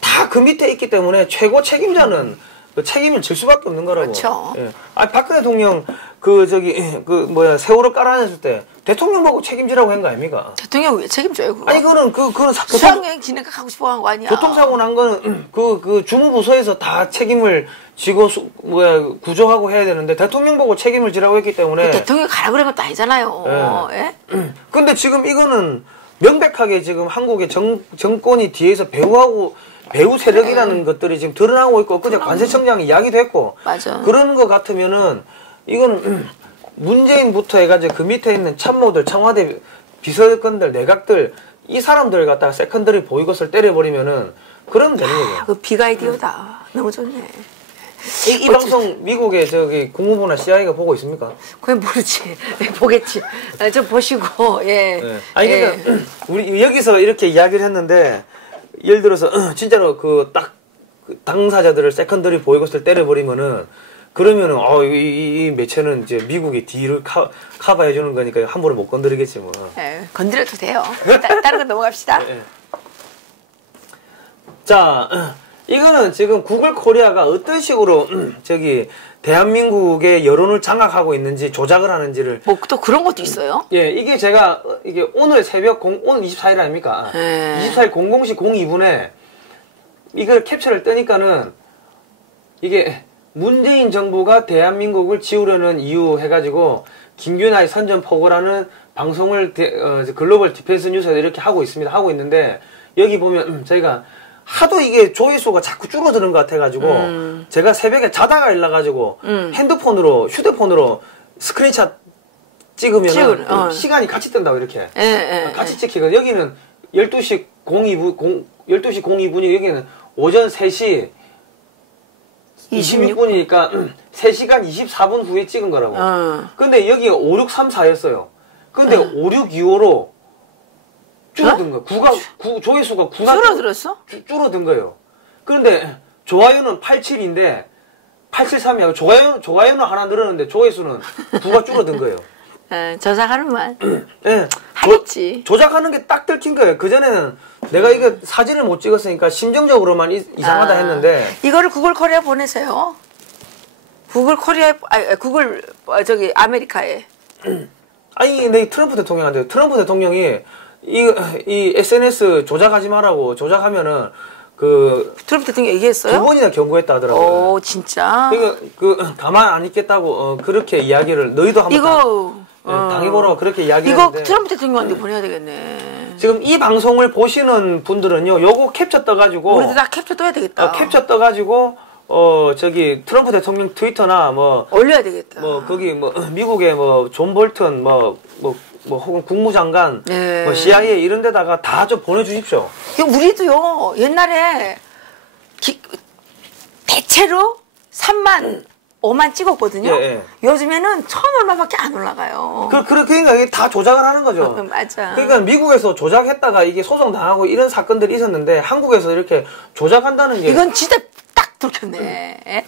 다 그 밑에 있기 때문에 최고 책임자는 그 책임을 질 수밖에 없는 거라고. 그렇죠. 예. 아 박근혜 대통령 세월호 깔아냈을 때 대통령 보고 책임지라고 한 거 아닙니까? 대통령 왜 책임져요? 그거? 아니 그거는 수학여행 진행하고 싶어 한 거 아니야? 교통사고 난 거는 그 주무부서에서 다 책임을 지고 구조하고 해야 되는데 대통령 보고 책임을 지라고 했기 때문에 대통령이 가라 그런 것도 아니잖아요. 예. 근데 지금 이거는 명백하게 지금 한국의 정권이 뒤에서 배후 세력이라는 것들이 지금 드러나고 있고 그제 관세청장이 이야기도 했고 맞아. 그런 거 같으면은 이거는 문재인부터 해가지고 그 밑에 있는 참모들 청와대 비서관들 내각들 이 사람들 갖다가 세컨더리 보이콧을 때려버리면은 그러면 되는 거죠. 그 빅아이디어다. 너무 좋네. 이 방송 미국의 저기 국무부나 CIA가 보고 있습니까? 그냥 모르지. 보겠지. 좀 보시고 예. 네. 아니 그러니까 우리 여기서 이렇게 이야기를 했는데 예를 들어서 진짜로 그 당사자들을 세컨더리 보이콧을 때려버리면은 그러면은 이 매체는 이제 미국이 뒤를 커버해 주는 거니까 함부로 못 건드리겠지 뭐. 네, 건드려도 돼요. 다른 거 넘어갑시다. 네. 자, 이거는 지금 구글 코리아가 어떤 식으로 저기 대한민국의 여론을 장악하고 있는지 조작을 하는지를 뭐 또 그런 것도 있어요? 예, 이게 제가 이게 오늘 새벽 오늘 24일 아닙니까? 24일 00시 02분에 이걸 캡처를 뜨니까는 이게 문재인 정부가 대한민국을 지우려는 이유 해가지고 김규나의 선전포고라는 방송을 글로벌 디펜스 뉴스에서 이렇게 하고 있는데 여기 보면 저희가 하도 이게 조회수가 자꾸 줄어드는 것 같아가지고 제가 새벽에 자다가 일어나가지고 휴대폰으로 스크린샷 찍으면 시간이 같이 뜬다고 이렇게 같이 찍히고 여기는 12시 02분이 여기는 오전 3시 26분이니까 3시간 24분 후에 찍은 거라고. 근데 여기가 5, 6, 3, 4였어요. 근데 5, 6, 2호로 줄어든 거예요. 조회수가 9가 줄어들었어? 줄어든 거예요. 그런데 좋아요는 87인데 873이야. 좋아요는 하나 늘었는데 조회수는 9가 줄어든 거예요. 조작하는만. 네. 하겠지. 조작하는 게 딱 들킨 거예요. 그전에는 내가 이거 사진을 못 찍었으니까 심정적으로만 이상하다 했는데. 이거를 구글 코리아 보내세요. 구글 코리아에, 아메리카에. 아니, 근데 트럼프 대통령한테, 트럼프 대통령이 이 SNS 조작하지 말라고 조작하면은 트럼프 대통령 얘기했어요? 2번이나 경고했다 하더라고요. 오, 진짜? 그러니까 가만 안 있겠다고 그렇게 이야기를 너희도 한번 당해보라고 그렇게 이야기했는데 이거 트럼프 대통령한테 보내야 되겠네. 지금 이 방송을 보시는 분들은요, 요거 캡처 떠가지고 우리도 다 캡처 떠야 되겠다. 캡처 떠가지고 트럼프 대통령 트위터나 올려야 되겠다. 거기 미국의 존 볼턴 혹은 국무장관, CIA 이런 데다가 다 좀 보내주십시오. 우리도요, 옛날에 대체로 3만, 5만 찍었거든요. 요즘에는 1,000 얼마밖에 안 올라가요. 그러니까 이게 다 조작을 하는 거죠. 맞아. 그러니까 미국에서 조작했다가 이게 소송당하고 이런 사건들이 있었는데 한국에서 이렇게 조작한다는 게. 이건 진짜 딱 들켰네.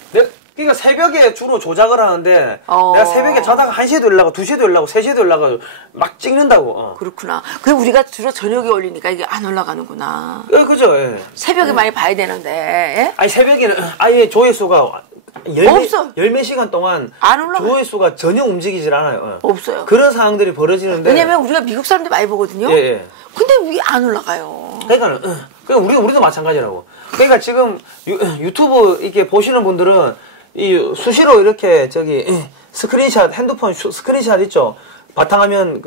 그러니까 새벽에 주로 조작을 하는데 내가 새벽에 자다가 1시에도 연락하고 2시에도 연락하고 3시에도 연락하고 막 찍는다고. 그렇구나. 그럼 우리가 주로 저녁에 올리니까 이게 안 올라가는구나. 그죠. 새벽에 많이 봐야 되는데. 아니 새벽에는 아예 조회수가 열몇 시간 동안 안 올라가. 조회수가 전혀 움직이질 않아요. 없어요. 그런 상황들이 벌어지는데. 왜냐면 우리가 미국 사람들 많이 보거든요. 근데 왜 안 올라가요? 그러니까 우리도 마찬가지라고. 그러니까 지금 유튜브 이렇게 보시는 분들은 이 수시로 이렇게 스크린샷 핸드폰 스크린샷 있죠. 바탕화면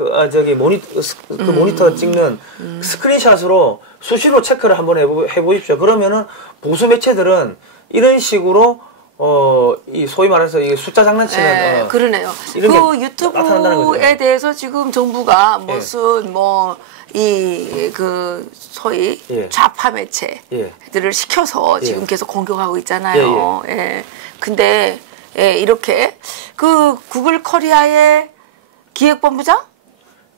모니터 찍는 스크린샷으로 수시로 체크를 한번 해보십시오. 그러면은 보수 매체들은 이런 식으로 이 소위 말해서 이게 숫자 장난치는 네, 그러네요. 그 유튜브에 대해서 지금 정부가 무슨 소위 좌파 매체들을 시켜서 지금 계속 공격하고 있잖아요. 근데 이렇게 그 구글 코리아의 기획본부장?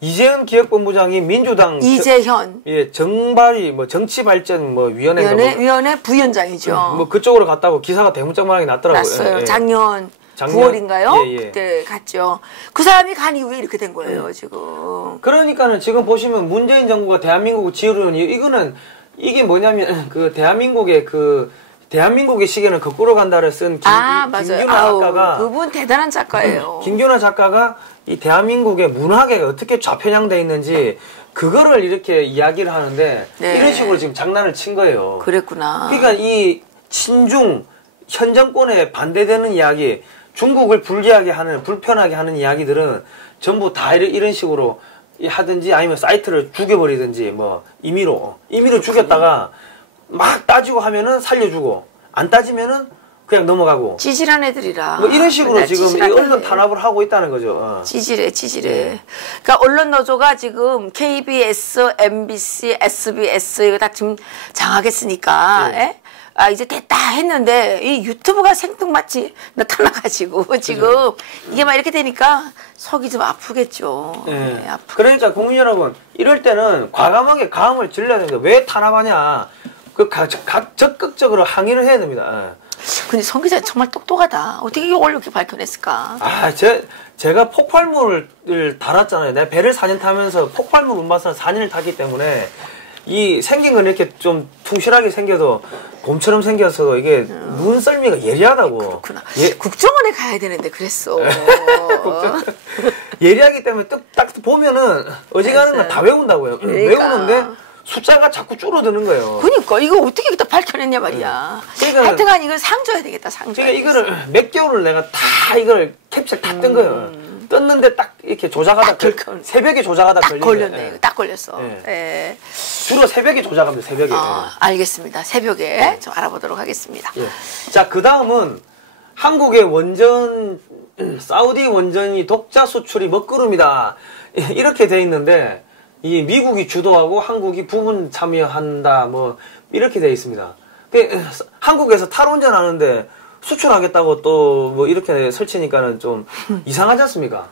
이재현 기획본부장이 민주당 이재현 정발이 정치발전 위원회 부위원장이죠. 그쪽으로 갔다고 기사가 대문짝만하게 났더라고요. 났어요. 작년 9월인가요? 그때 갔죠. 그 사람이 간 이후에 이렇게 된 거예요, 지금. 그러니까는 지금 보시면 문재인 정부가 대한민국을 지으려는 이게 뭐냐면 대한민국의 시계는 거꾸로 간다를 쓴 김규나 작가가 그분 대단한 작가예요. 김규나 작가가 이 대한민국의 문화계가 어떻게 좌편향돼 있는지 그거를 이렇게 이야기를 하는데 이런 식으로 지금 장난을 친 거예요. 그랬구나. 그러니까 이 친중 현 정권에 반대되는 이야기, 중국을 불편하게 하는 이야기들은 전부 다 이런 식으로 하든지 아니면 사이트를 죽여버리든지 임의로 죽였다가 막 따지고 하면은 살려주고 안 따지면은 그냥 넘어가고 찌질한 애들이라 이런 식으로 지금 이 언론 탄압을 하고 있다는 거죠. 찌질해. 그러니까 언론 노조가 지금 KBS, MBC, SBS 이거 다 지금 장악했으니까 이제 됐다 했는데 이 유튜브가 생뚱맞지 나타나가지고 지금 이게 막 이렇게 되니까 속이 좀 아프겠죠. 그러니까 국민 여러분 이럴 때는 과감하게 가음을 질러야 됩니다. 왜 탄압하냐? 적극적으로 항의를 해야 됩니다. 근데 성 기자 정말 똑똑하다. 어떻게 이걸 이렇게 밝혀냈을까? 제가 폭발물을 달았잖아요. 내가 배를 4년 타면서 폭발물 운반선을 4년을 탔기 때문에 생긴 건 이렇게 좀 퉁실하게 생겨도 곰처럼 생겨서 이게 눈썰미가 예리하다고. 그렇구나. 국정원에 가야 되는데 그랬어. 예리하기 때문에 딱 보면은 어지간한 건 다 외운다고요. 외우는데 숫자가 자꾸 줄어드는 거예요. 그러니까 이거 어떻게 다 밝혀냈냐 말이야. 하여튼간 이걸 상 줘야 되겠다. 상 줘야 되겠어. 이거를 몇 개월을 내가 다 이걸 캡처 다 뜬 거예요. 떴는데 딱 이렇게 조작하다 새벽에 조작하다 걸렸네. 딱 걸렸어. 주로 새벽에 조작합니다. 새벽에. 알겠습니다. 새벽에 좀 알아보도록 하겠습니다. 자, 그 다음은 한국의 사우디 원전이 독자 수출이 먹구름이다. 이렇게 돼 있는데 이 미국이 주도하고 한국이 부분 참여한다 이렇게 돼 있습니다. 한국에서 탈원전 하는데 수출하겠다고 또 이렇게 설치니까는 좀 이상하지 않습니까?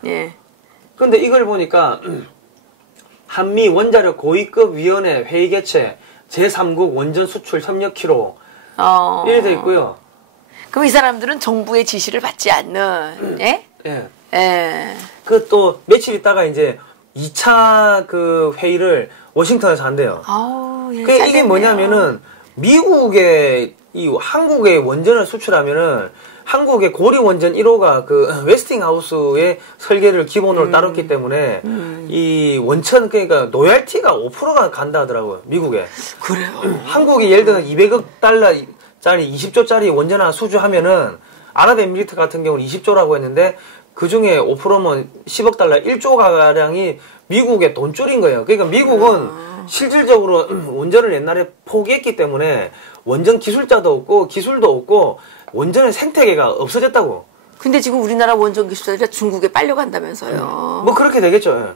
그런데 이걸 보니까 한미 원자력 고위급 위원회 회의 개최 제3국 원전 수출 협력 기록 이렇게 돼 있고요. 그럼 이 사람들은 정부의 지시를 받지 않는 그 또 며칠 있다가 이제 2차 그 회의를 워싱턴에서 한대요. 이게 뭐냐면은 미국의 한국의 원전을 수출하면은 한국의 고리 원전 1호가 그 웨스팅하우스의 설계를 기본으로 따랐기 때문에 이 원천 그러니까 로얄티가 5%가 간다 하더라고요. 미국에. 그래요. 한국이 예를 들면 200억 달러짜리 20조짜리 원전 하나 수주하면은 아랍에미리트 같은 경우는 20조라고 했는데 그 중에 5%면 10억 달러 1조 가량이 미국의 돈줄인 거예요. 그러니까 미국은 실질적으로 원전을 옛날에 포기했기 때문에 원전 기술자도 없고 기술도 없고 원전의 생태계가 없어졌다고. 근데 지금 우리나라 원전 기술자들이 중국에 빨려간다면서요. 그렇게 되겠죠.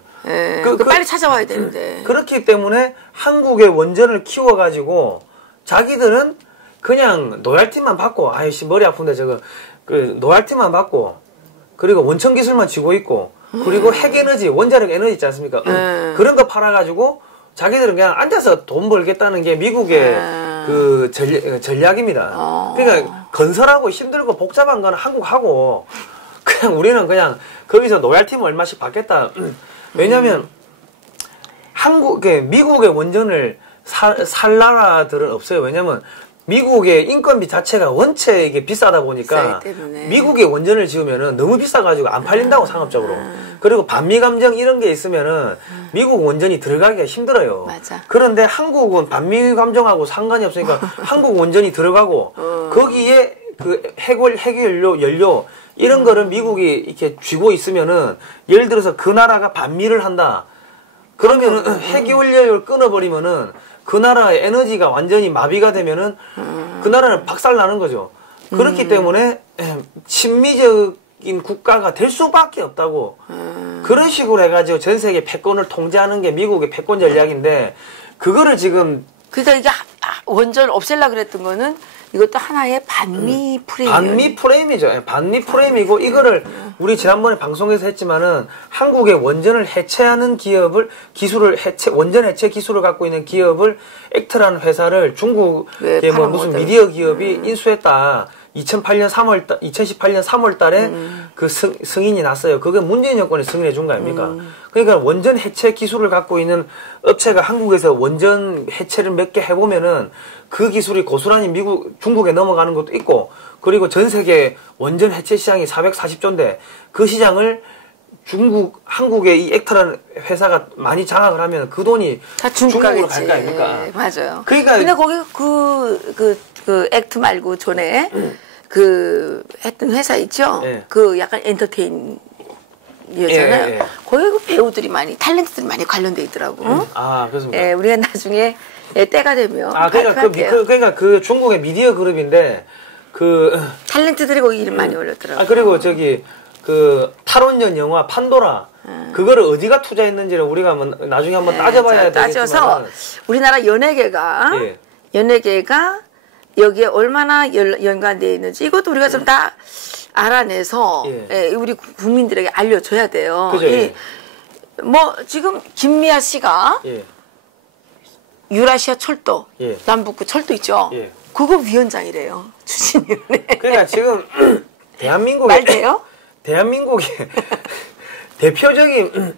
빨리 찾아와야 되는데. 그렇기 때문에 한국의 원전을 키워가지고 자기들은 그냥 노얄티만 받고 아이씨 머리 아픈데 노얄티만 받고 그리고 원천 기술만 쥐고 있고 그리고 핵에너지 원자력 에너지 있지 않습니까? 그런 거 팔아가지고 자기들은 그냥 앉아서 돈 벌겠다는 게 미국의 그 전략입니다. 그러니까 건설하고 힘들고 복잡한 건 한국하고 그냥 우리는 그냥 거기서 노얄티만 얼마씩 받겠다. 왜냐면 미국의 원전을 살 나라들은 없어요. 왜냐면 미국의 인건비 자체가 원체 이게 비싸다 보니까 미국의 원전을 지으면은 너무 비싸가지고 안 팔린다고 상업적으로. 그리고 반미 감정 이런 게 있으면은 미국 원전이 들어가기가 힘들어요. 맞아. 그런데 한국은 반미 감정하고 상관이 없으니까 한국 원전이 들어가고 거기에 그 핵연료 이런 거를 미국이 이렇게 쥐고 있으면은 예를 들어서 그 나라가 반미를 한다. 그러면은 핵연료를 끊어버리면은 그 나라의 에너지가 완전히 마비가 되면은 그 나라는 박살나는 거죠. 그렇기 때문에 친미적인 국가가 될 수밖에 없다고. 그런 식으로 해가지고 전 세계 패권을 통제하는 게 미국의 패권 전략인데 그거를 지금 그러니까 이게 원전 없앨라 그랬던 거는 이것도 하나의 반미 프레임. 반미 프레임이죠. 반미 프레임이고 이거를 우리 지난번에 방송에서 했지만은 한국의 원전을 해체하는 기술을 원전 해체 기술을 갖고 있는 기업을 액트라는 회사를 중국의 뭐 무슨 미디어 기업이 인수했다. 2018년 3월 달에 그 승인이 났어요. 그게 문재인 정권이 승인해 준 거 아닙니까? 그러니까 원전 해체 기술을 갖고 있는 업체가 한국에서 원전 해체를 몇 개 해보면은 그 기술이 고스란히 중국에 넘어가는 것도 있고, 그리고 전 세계 원전 해체 시장이 440조인데 그 시장을 한국의 이 액터라는 회사가 많이 장악을 하면 그 돈이 다 중국으로 갈 거 아닙니까? 네, 맞아요. 그러니까 근데 거기 그 액트 말고 전에 했던 회사 있죠? 예. 그 약간 엔터테인이었잖아요. 예. 거기 그 배우들이 탤런트들이 많이 관련돼 있더라고. 아, 그렇습니까? 예, 우리가 나중에 때가 되면 그러니까 그 중국의 미디어 그룹인데 탤런트들이 거기 이름 많이 올렸더라고. 그리고 그 탈원전 영화 판도라 그거를 어디가 투자했는지를 우리가 나중에 한번 따져봐야 되겠지만 따져서 우리나라 연예계가 여기에 얼마나 연관되어 있는지 이것도 우리가 좀 다 알아내서 우리 국민들에게 알려줘야 돼요. 그죠, 뭐 지금 김미아 씨가 유라시아 철도 남북구 철도 있죠. 그거 위원장이래요. 추진위원회. 그러니까 지금 대한민국의 대표적인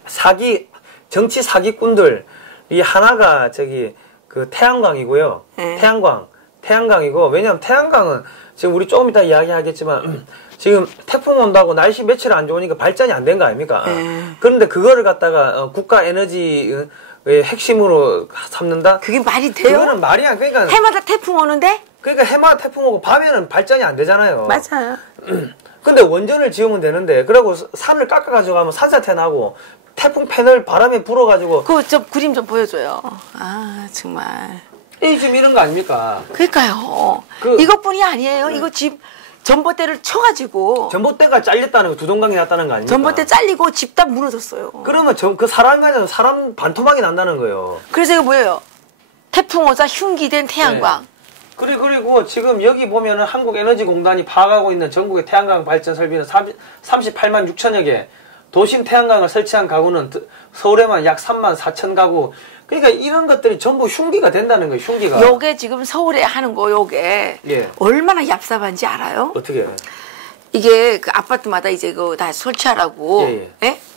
정치 사기꾼들 이 하나가 그 태양광이고요. 태양광이고, 왜냐면 태양광은 지금 우리 조금 이따 이야기하겠지만 지금 태풍 온다고 날씨 며칠 안 좋으니까 발전이 안 된 거 아닙니까? 그런데 그거를 갖다가 국가 에너지의 핵심으로 삼는다? 그게 말이 돼요? 그거는 말이 안, 그러니까 해마다 태풍 오는데? 그러니까 해마다 태풍 오고 밤에는 발전이 안 되잖아요. 맞아요. 근데 원전을 지으면 되는데, 그러고 산을 깎아가지고 하면 산사태 나고, 태풍 패널 바람에 불어가지고. 그거 좀 그림 좀 보여줘요. 아, 정말. 지금 이런 거 아닙니까? 그러니까요. 이것뿐이 아니에요. 이거 집 전봇대를 쳐가지고. 전봇대가 잘렸다는 거, 두동강이 났다는 거 아닙니까? 전봇대 잘리고 집 다 무너졌어요. 그러면 그 사람 반토막이 난다는 거예요. 그래서 이거 뭐예요? 태풍 오자 흉기된 태양광. 그리고 지금 여기 보면은 한국에너지공단이 파악하고 있는 전국의 태양광 발전 설비는 38만 6천여 개. 도심 태양광을 설치한 가구는 서울에만 약 3만 4천 가구. 그러니까 이런 것들이 전부 흉기가 된다는 거예요, 흉기가. 요게 지금 서울에 하는 거, 요게. 얼마나 얍삽한지 알아요? 어떻게? 이게 그 아파트마다 이제 그거 다 설치하라고.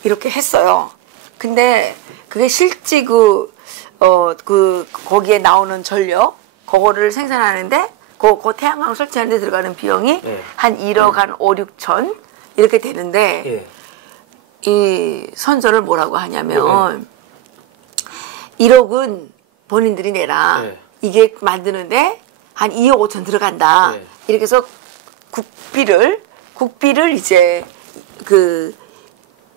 이렇게 했어요. 근데 그게 실제 거기에 나오는 전력, 그거를 생산하는데, 그 태양광 설치하는 데 들어가는 비용이 한 1억 한 5, 6천 이렇게 되는데, 이 선전을 뭐라고 하냐면, 1억은 본인들이 내라. 이게 만드는데 한 2억 5천 들어간다. 이렇게 해서 국비를 이제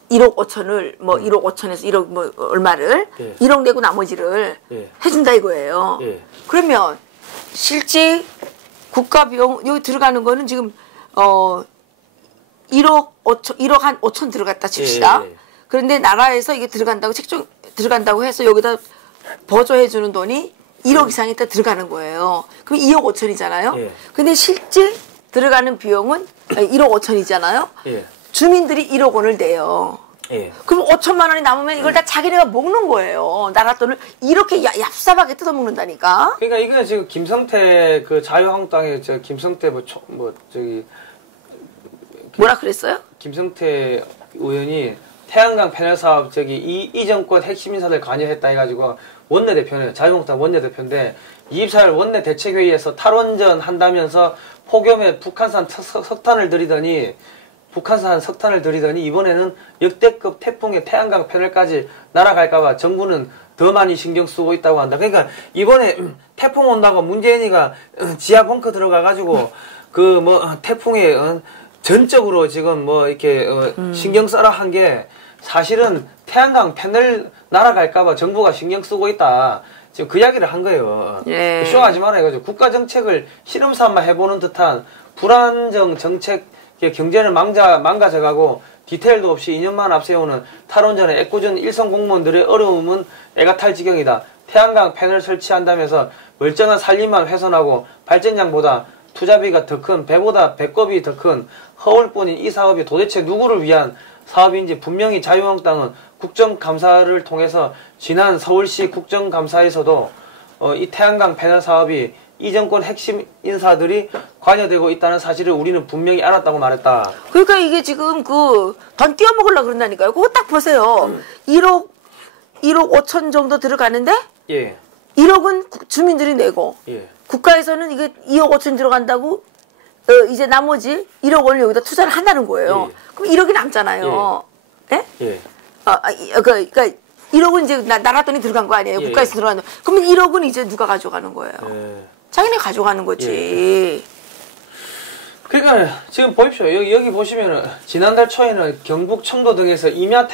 1억 5천을 1억 5천에서 1억 뭐 얼마를 1억 내고 나머지를 해준다 이거예요. 그러면 실제 국가 비용 여기 들어가는 거는 지금 1억 한 5천 들어갔다 칩시다. 그런데 나라에서 이게 들어간다고 해서 여기다 보조해 주는 돈이 1억 이상이 다 들어가는 거예요. 그럼 2억 5천이잖아요. 근데 실제 들어가는 비용은 1억 5천이잖아요. 주민들이 1억 원을 내요. 그럼 5천만 원이 남으면 이걸 다 자기네가 먹는 거예요. 나라 돈을 이렇게 얍삽하게 뜯어먹는다니까. 그러니까 이거는 지금 김성태 그 자유한국당의 김성태 뭐라 그랬어요? 김성태 의원이 태양광 패널 사업 이 정권 핵심 인사들 관여했다 해가지고 원내대표네요. 자유한국당 원내대표인데 24일 원내대책회의에서 탈원전 한다면서 폭염에 북한산 석탄을 들이더니 이번에는 역대급 태풍의 태양광 패널까지 날아갈까봐 정부는 더 많이 신경 쓰고 있다고 한다. 그러니까 이번에 태풍 온다고 문재인이가 지하 벙커 들어가가지고 태풍에 전적으로 지금 이렇게 신경 써라 한 게 사실은 태양광 패널 날아갈까봐 정부가 신경 쓰고 있다. 지금 그 이야기를 한 거예요. 쇼하지 마라 이거죠. 국가 정책을 실험 삼아 해보는 듯한 불안정 정책 경제는 망가져가고 디테일도 없이 2년만 앞세우는 탈원전의 애꿎은 일선 공무원들의 어려움은 애가 탈 지경이다. 태양광 패널 설치한다면서 멀쩡한 산림만 훼손하고 발전량보다 투자비가 더 큰, 배보다 배꼽이 더 큰 허울뿐인 이 사업이 도대체 누구를 위한 사업인지 분명히 자유한국당은 국정감사를 통해서 지난 서울시 국정감사에서도 이 태양광 패널 사업이 이 정권 핵심 인사들이 관여되고 있다는 사실을 우리는 분명히 알았다고 말했다. 그러니까 이게 지금 돈 띄워먹으려고 그런다니까요. 그거 딱 보세요. 1억 5천 정도 들어가는데 예. 1억은 주민들이 내고 예. 국가에서는 이게 2억 5천 들어간다고 이제 나머지 1억 원을 여기다 투자를 한다는 거예요. 예. 그럼 1억이 남잖아요. 예? 예. 그러니까 1억은 이제 나라 돈이 들어간 거 아니에요. 예. 국가에서 들어가는. 그러면 1억은 이제 누가 가져가는 거예요. 예. 자기네 가져가는 거지. 예. 그러니까 지금 보십시오. 여기 보시면은 지난달 초에는 경북 청도 등에서 임야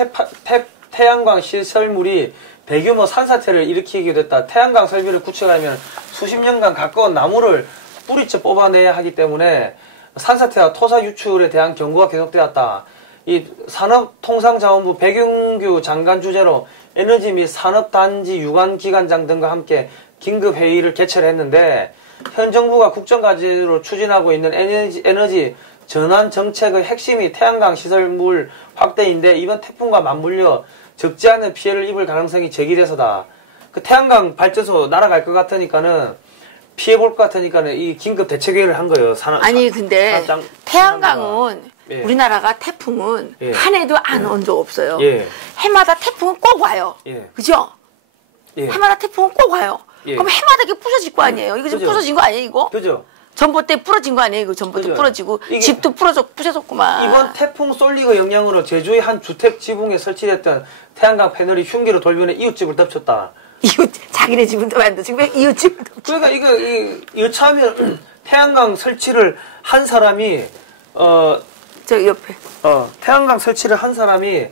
태양광 시설물이 대규모 산사태를 일으키게 됐다. 태양광 설비를 구축하려면 수십 년간 가까운 나무를 뿌리째 뽑아내야 하기 때문에 산사태와 토사 유출에 대한 경고가 계속되었다. 이 산업통상자원부 백윤규 장관 주재로 에너지 및 산업단지 유관기관장 등과 함께 긴급회의를 개최했는데 현 정부가 국정과제로 추진하고 있는 에너지 전환 정책의 핵심이 태양광 시설물 확대인데 이번 태풍과 맞물려 적지 않은 피해를 입을 가능성이 제기돼서다. 그 태양광 발전소 날아갈 것 같으니까는 피해 볼 것 같으니까는 이 긴급 대책회의를 한 거예요. 아니 근데 태양광은 예. 우리나라가 태풍은 예. 한 해도 안 온 적 없어요. 예. 해마다 태풍은 꼭 와요. 예. 그죠? 예. 해마다 태풍은 꼭 와요. 예. 그럼 해마다 이게 부서질 거 아니에요? 이거 지금 그죠. 부서진 거 아니에요, 이거? 그죠? 전봇대 부러진 거 아니에요? 이거 전봇대 그죠. 부러지고 집도 부서졌구만. 이번 태풍 쏠리고 영향으로 제주의 한 주택 지붕에 설치됐던 태양광 패널이 흉기로 돌변해 이웃집을 덮쳤다. 자기네 집은 더 안 돼. 지금 이웃집을 덮쳤다. 그러니까 이거 처음에 태양광 설치를 한 사람이 저 옆에. 태양광 설치를 한 사람이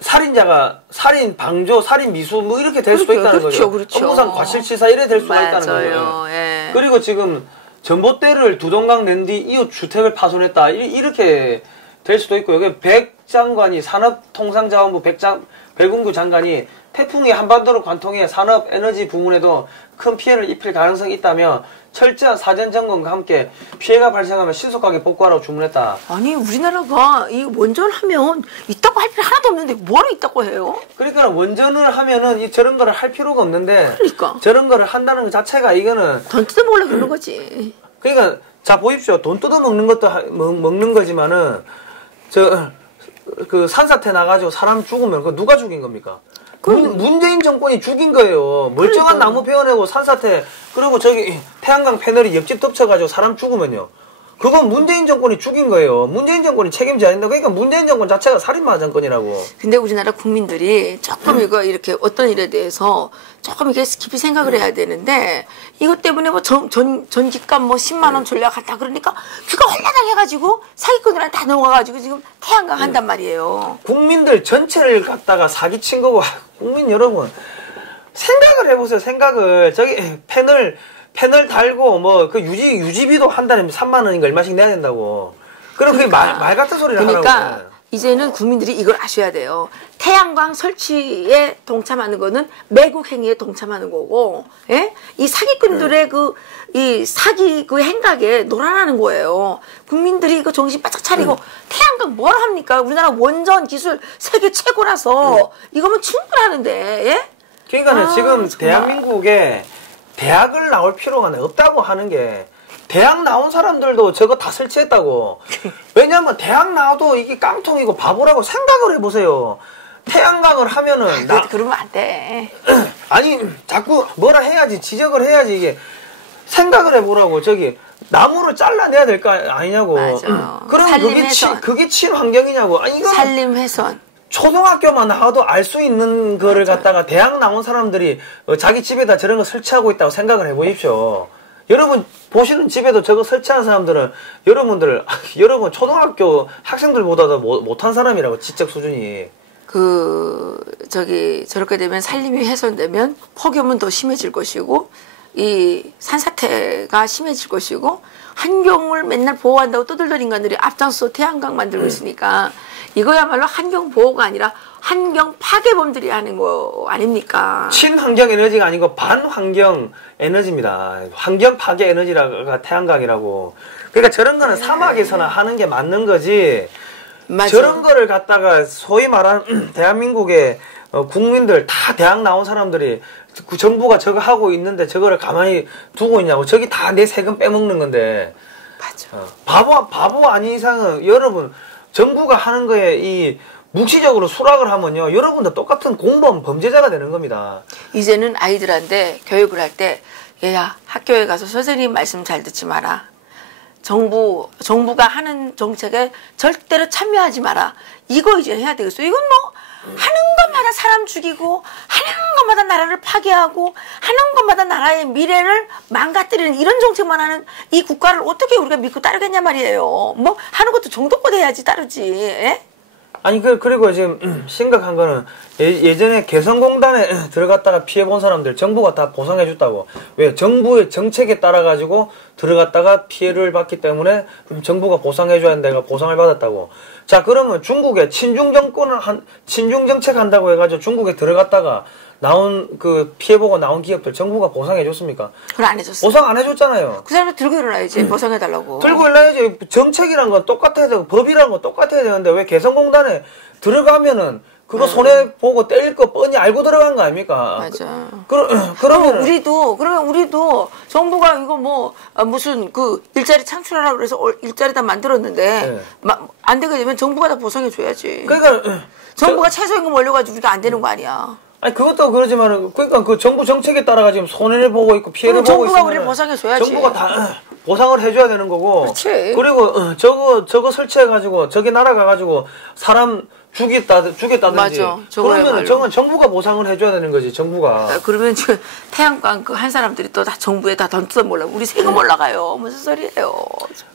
살인 방조, 살인 미수 뭐 이렇게 될 수도 있다는 거죠. 그렇죠. 업무상 과실치사 이래 될 수가 있다는 거예요. 예. 그리고 지금 전봇대를 두 동강 낸 뒤 이웃 주택을 파손했다. 이렇게 될 수도 있고요. 백 장관이 산업통상자원부 백운규 장관이 태풍이 한반도를 관통해 산업 에너지 부문에도 큰 피해를 입힐 가능성이 있다며 철저한 사전 점검과 함께 피해가 발생하면 신속하게 복구하라고 주문했다. 아니 우리나라가 이 원전을 하면 있다고 할 필요 하나도 없는데 뭐를 있다고 해요? 그러니까 원전을 하면은 저런 거를 할 필요가 없는데 그러니까 저런 거를 한다는 것 자체가 이거는 돈 뜯어먹으려고 그러는 거지. 그러니까 자 보십시오. 돈 뜯어먹는 것도 먹는 거지만은 그 산사태 나가지고 사람 죽으면 그 누가 죽인 겁니까? 문재인 정권이 죽인 거예요. 멀쩡한 그러니까. 나무 베어내고 산사태 그리고 저기 태양광 패널이 옆집 덮쳐가지고 사람 죽으면요. 그건 문재인 정권이 죽인 거예요. 문재인 정권이 책임져야 된다. 그러니까 문재인 정권 자체가 살인마 정권이라고. 근데 우리나라 국민들이 조금 이거 이렇게 어떤 일에 대해서 조금 이렇게 깊이 생각을 해야 되는데 이것 때문에 뭐 전기값 뭐 10만 원 전략한다 그러니까 귀가 홀라당 해가지고 사기꾼들한테 다 넘어가가지고 지금 태양광 한단 말이에요. 국민들 전체를 갖다가 사기친 거고 국민 여러분 생각을 해보세요. 생각을 저기 패널 달고 뭐 그 유지비도 한 달에 3만 원인가 얼마씩 내야 된다고. 그럼 그게 말 같은 소리를 하라고. 그러니까 이제는 국민들이 이걸 아셔야 돼요. 태양광 설치에 동참하는 거는 매국 행위에 동참하는 거고, 예? 이 사기꾼들의 이 사기 행각에 놀아나는 거예요. 국민들이 이거 정신 바짝 차리고 태양광 뭘 합니까? 우리나라 원전 기술 세계 최고라서 이거면 충분하는데, 예? 그러니까는 지금 정말. 대한민국에 대학을 나올 필요가 없다고 하는 게 대학 나온 사람들도 저거 다 설치했다고. 왜냐면 대학 나와도 이게 깡통이고 바보라고 생각을 해보세요. 태양광을 하면은 그러면 안 돼. 아니 자꾸 뭐라 해야지 지적을 해야지 이게 생각을 해보라고. 저기 나무를 잘라내야 될 거 아니냐고. 맞아. 그럼 그게 친환경이냐고. 아니 이거 산림훼손. 초등학교만 나와도 알 수 있는 거를 갖다가 대학 나온 사람들이 자기 집에다 저런 거 설치하고 있다고 생각을 해보십시오. 여러분 보시는 집에도 저거 설치한 사람들은 여러분 초등학교 학생들보다도 못한 사람이라고 지적 수준이. 저렇게 되면 산림이 훼손되면 폭염은 더 심해질 것이고 이 산사태가 심해질 것이고 환경을 맨날 보호한다고 떠들던 인간들이 앞장서 태양광 만들고 있으니까 이거야말로 환경 보호가 아니라 환경 파괴범들이 하는 거 아닙니까? 친환경 에너지가 아니고 반환경 에너지입니다. 환경 파괴 에너지가 태양광이라고. 그러니까 저런 거는 사막에서나 하는 게 맞는 거지. 맞아. 저런 거를 갖다가 소위 말하는 대한민국의 국민들 다 대학 나온 사람들이 정부가 저거 하고 있는데 저거를 가만히 두고 있냐고. 저기 다 내 세금 빼먹는 건데. 맞아. 바보 아닌 이상은 여러분 정부가 하는 거에 이 묵시적으로 수락을 하면요 여러분도 똑같은 공범 범죄자가 되는 겁니다. 이제는 아이들한테 교육을 할 때 얘야 학교에 가서 선생님 말씀 잘 듣지 마라. 정부가 하는 정책에 절대로 참여하지 마라. 이거 이제 해야 되겠어. 이건 뭐 하는 것마다 사람 죽이고 하는 것마다 나라를 파괴하고 하는 것마다 나라의 미래를 망가뜨리는 이런 정책만 하는 이 국가를 어떻게 우리가 믿고 따르겠냐 말이에요. 뭐 하는 것도 정도껏 해야지 따르지. 에? 아니 그리고 지금 심각한 거는 예전에 개성공단에 들어갔다가 피해본 사람들 정부가 다 보상해줬다고. 왜? 정부의 정책에 따라 가지고 들어갔다가 피해를 받기 때문에 정부가 보상해줘야 하는 데가 보상을 받았다고. 자 그러면 중국에 친중 정책 한다고 해가지고 중국에 들어갔다가 나온 그 피해보고 나온 기업들 정부가 보상해줬습니까? 그걸 안 해줬어. 보상 안 해줬잖아요. 그 사람을 들고 일어나야지. 보상해달라고. 들고 일어나야지. 정책이란 건 똑같아야 되고 법이란 건 똑같아야 되는데 왜 개성공단에 들어가면은 그거 손해보고 때릴 거 뻔히 알고 들어간 거 아닙니까? 맞아. 그러면 우리도 정부가 이거 뭐 무슨 그 일자리 창출하라고 그래서 일자리 다 만들었는데 네. 안 되게 되면 정부가 다 보상해줘야지. 그러니까 정부가 최저임금 올려가지고 우리가 안 되는 거 아니야. 아니 그것도 그러지만 그러니까 그 정부 정책에 따라가 지금 손해를 보고 있고 피해를 보고 있으면 정부가 우리 보상해줘야지. 정부가 다 보상을 해줘야 되는 거고. 그렇지. 그리고 저거 설치해가지고 저기 날아가가지고 사람 죽였다든지. 맞아. 그러면 저건 정부가 보상을 해줘야 되는 거지. 정부가. 그러면 지금 태양광 그 한 사람들이 또 다 정부에 다 던져 몰라. 우리 세금 올라가요. 무슨 소리예요?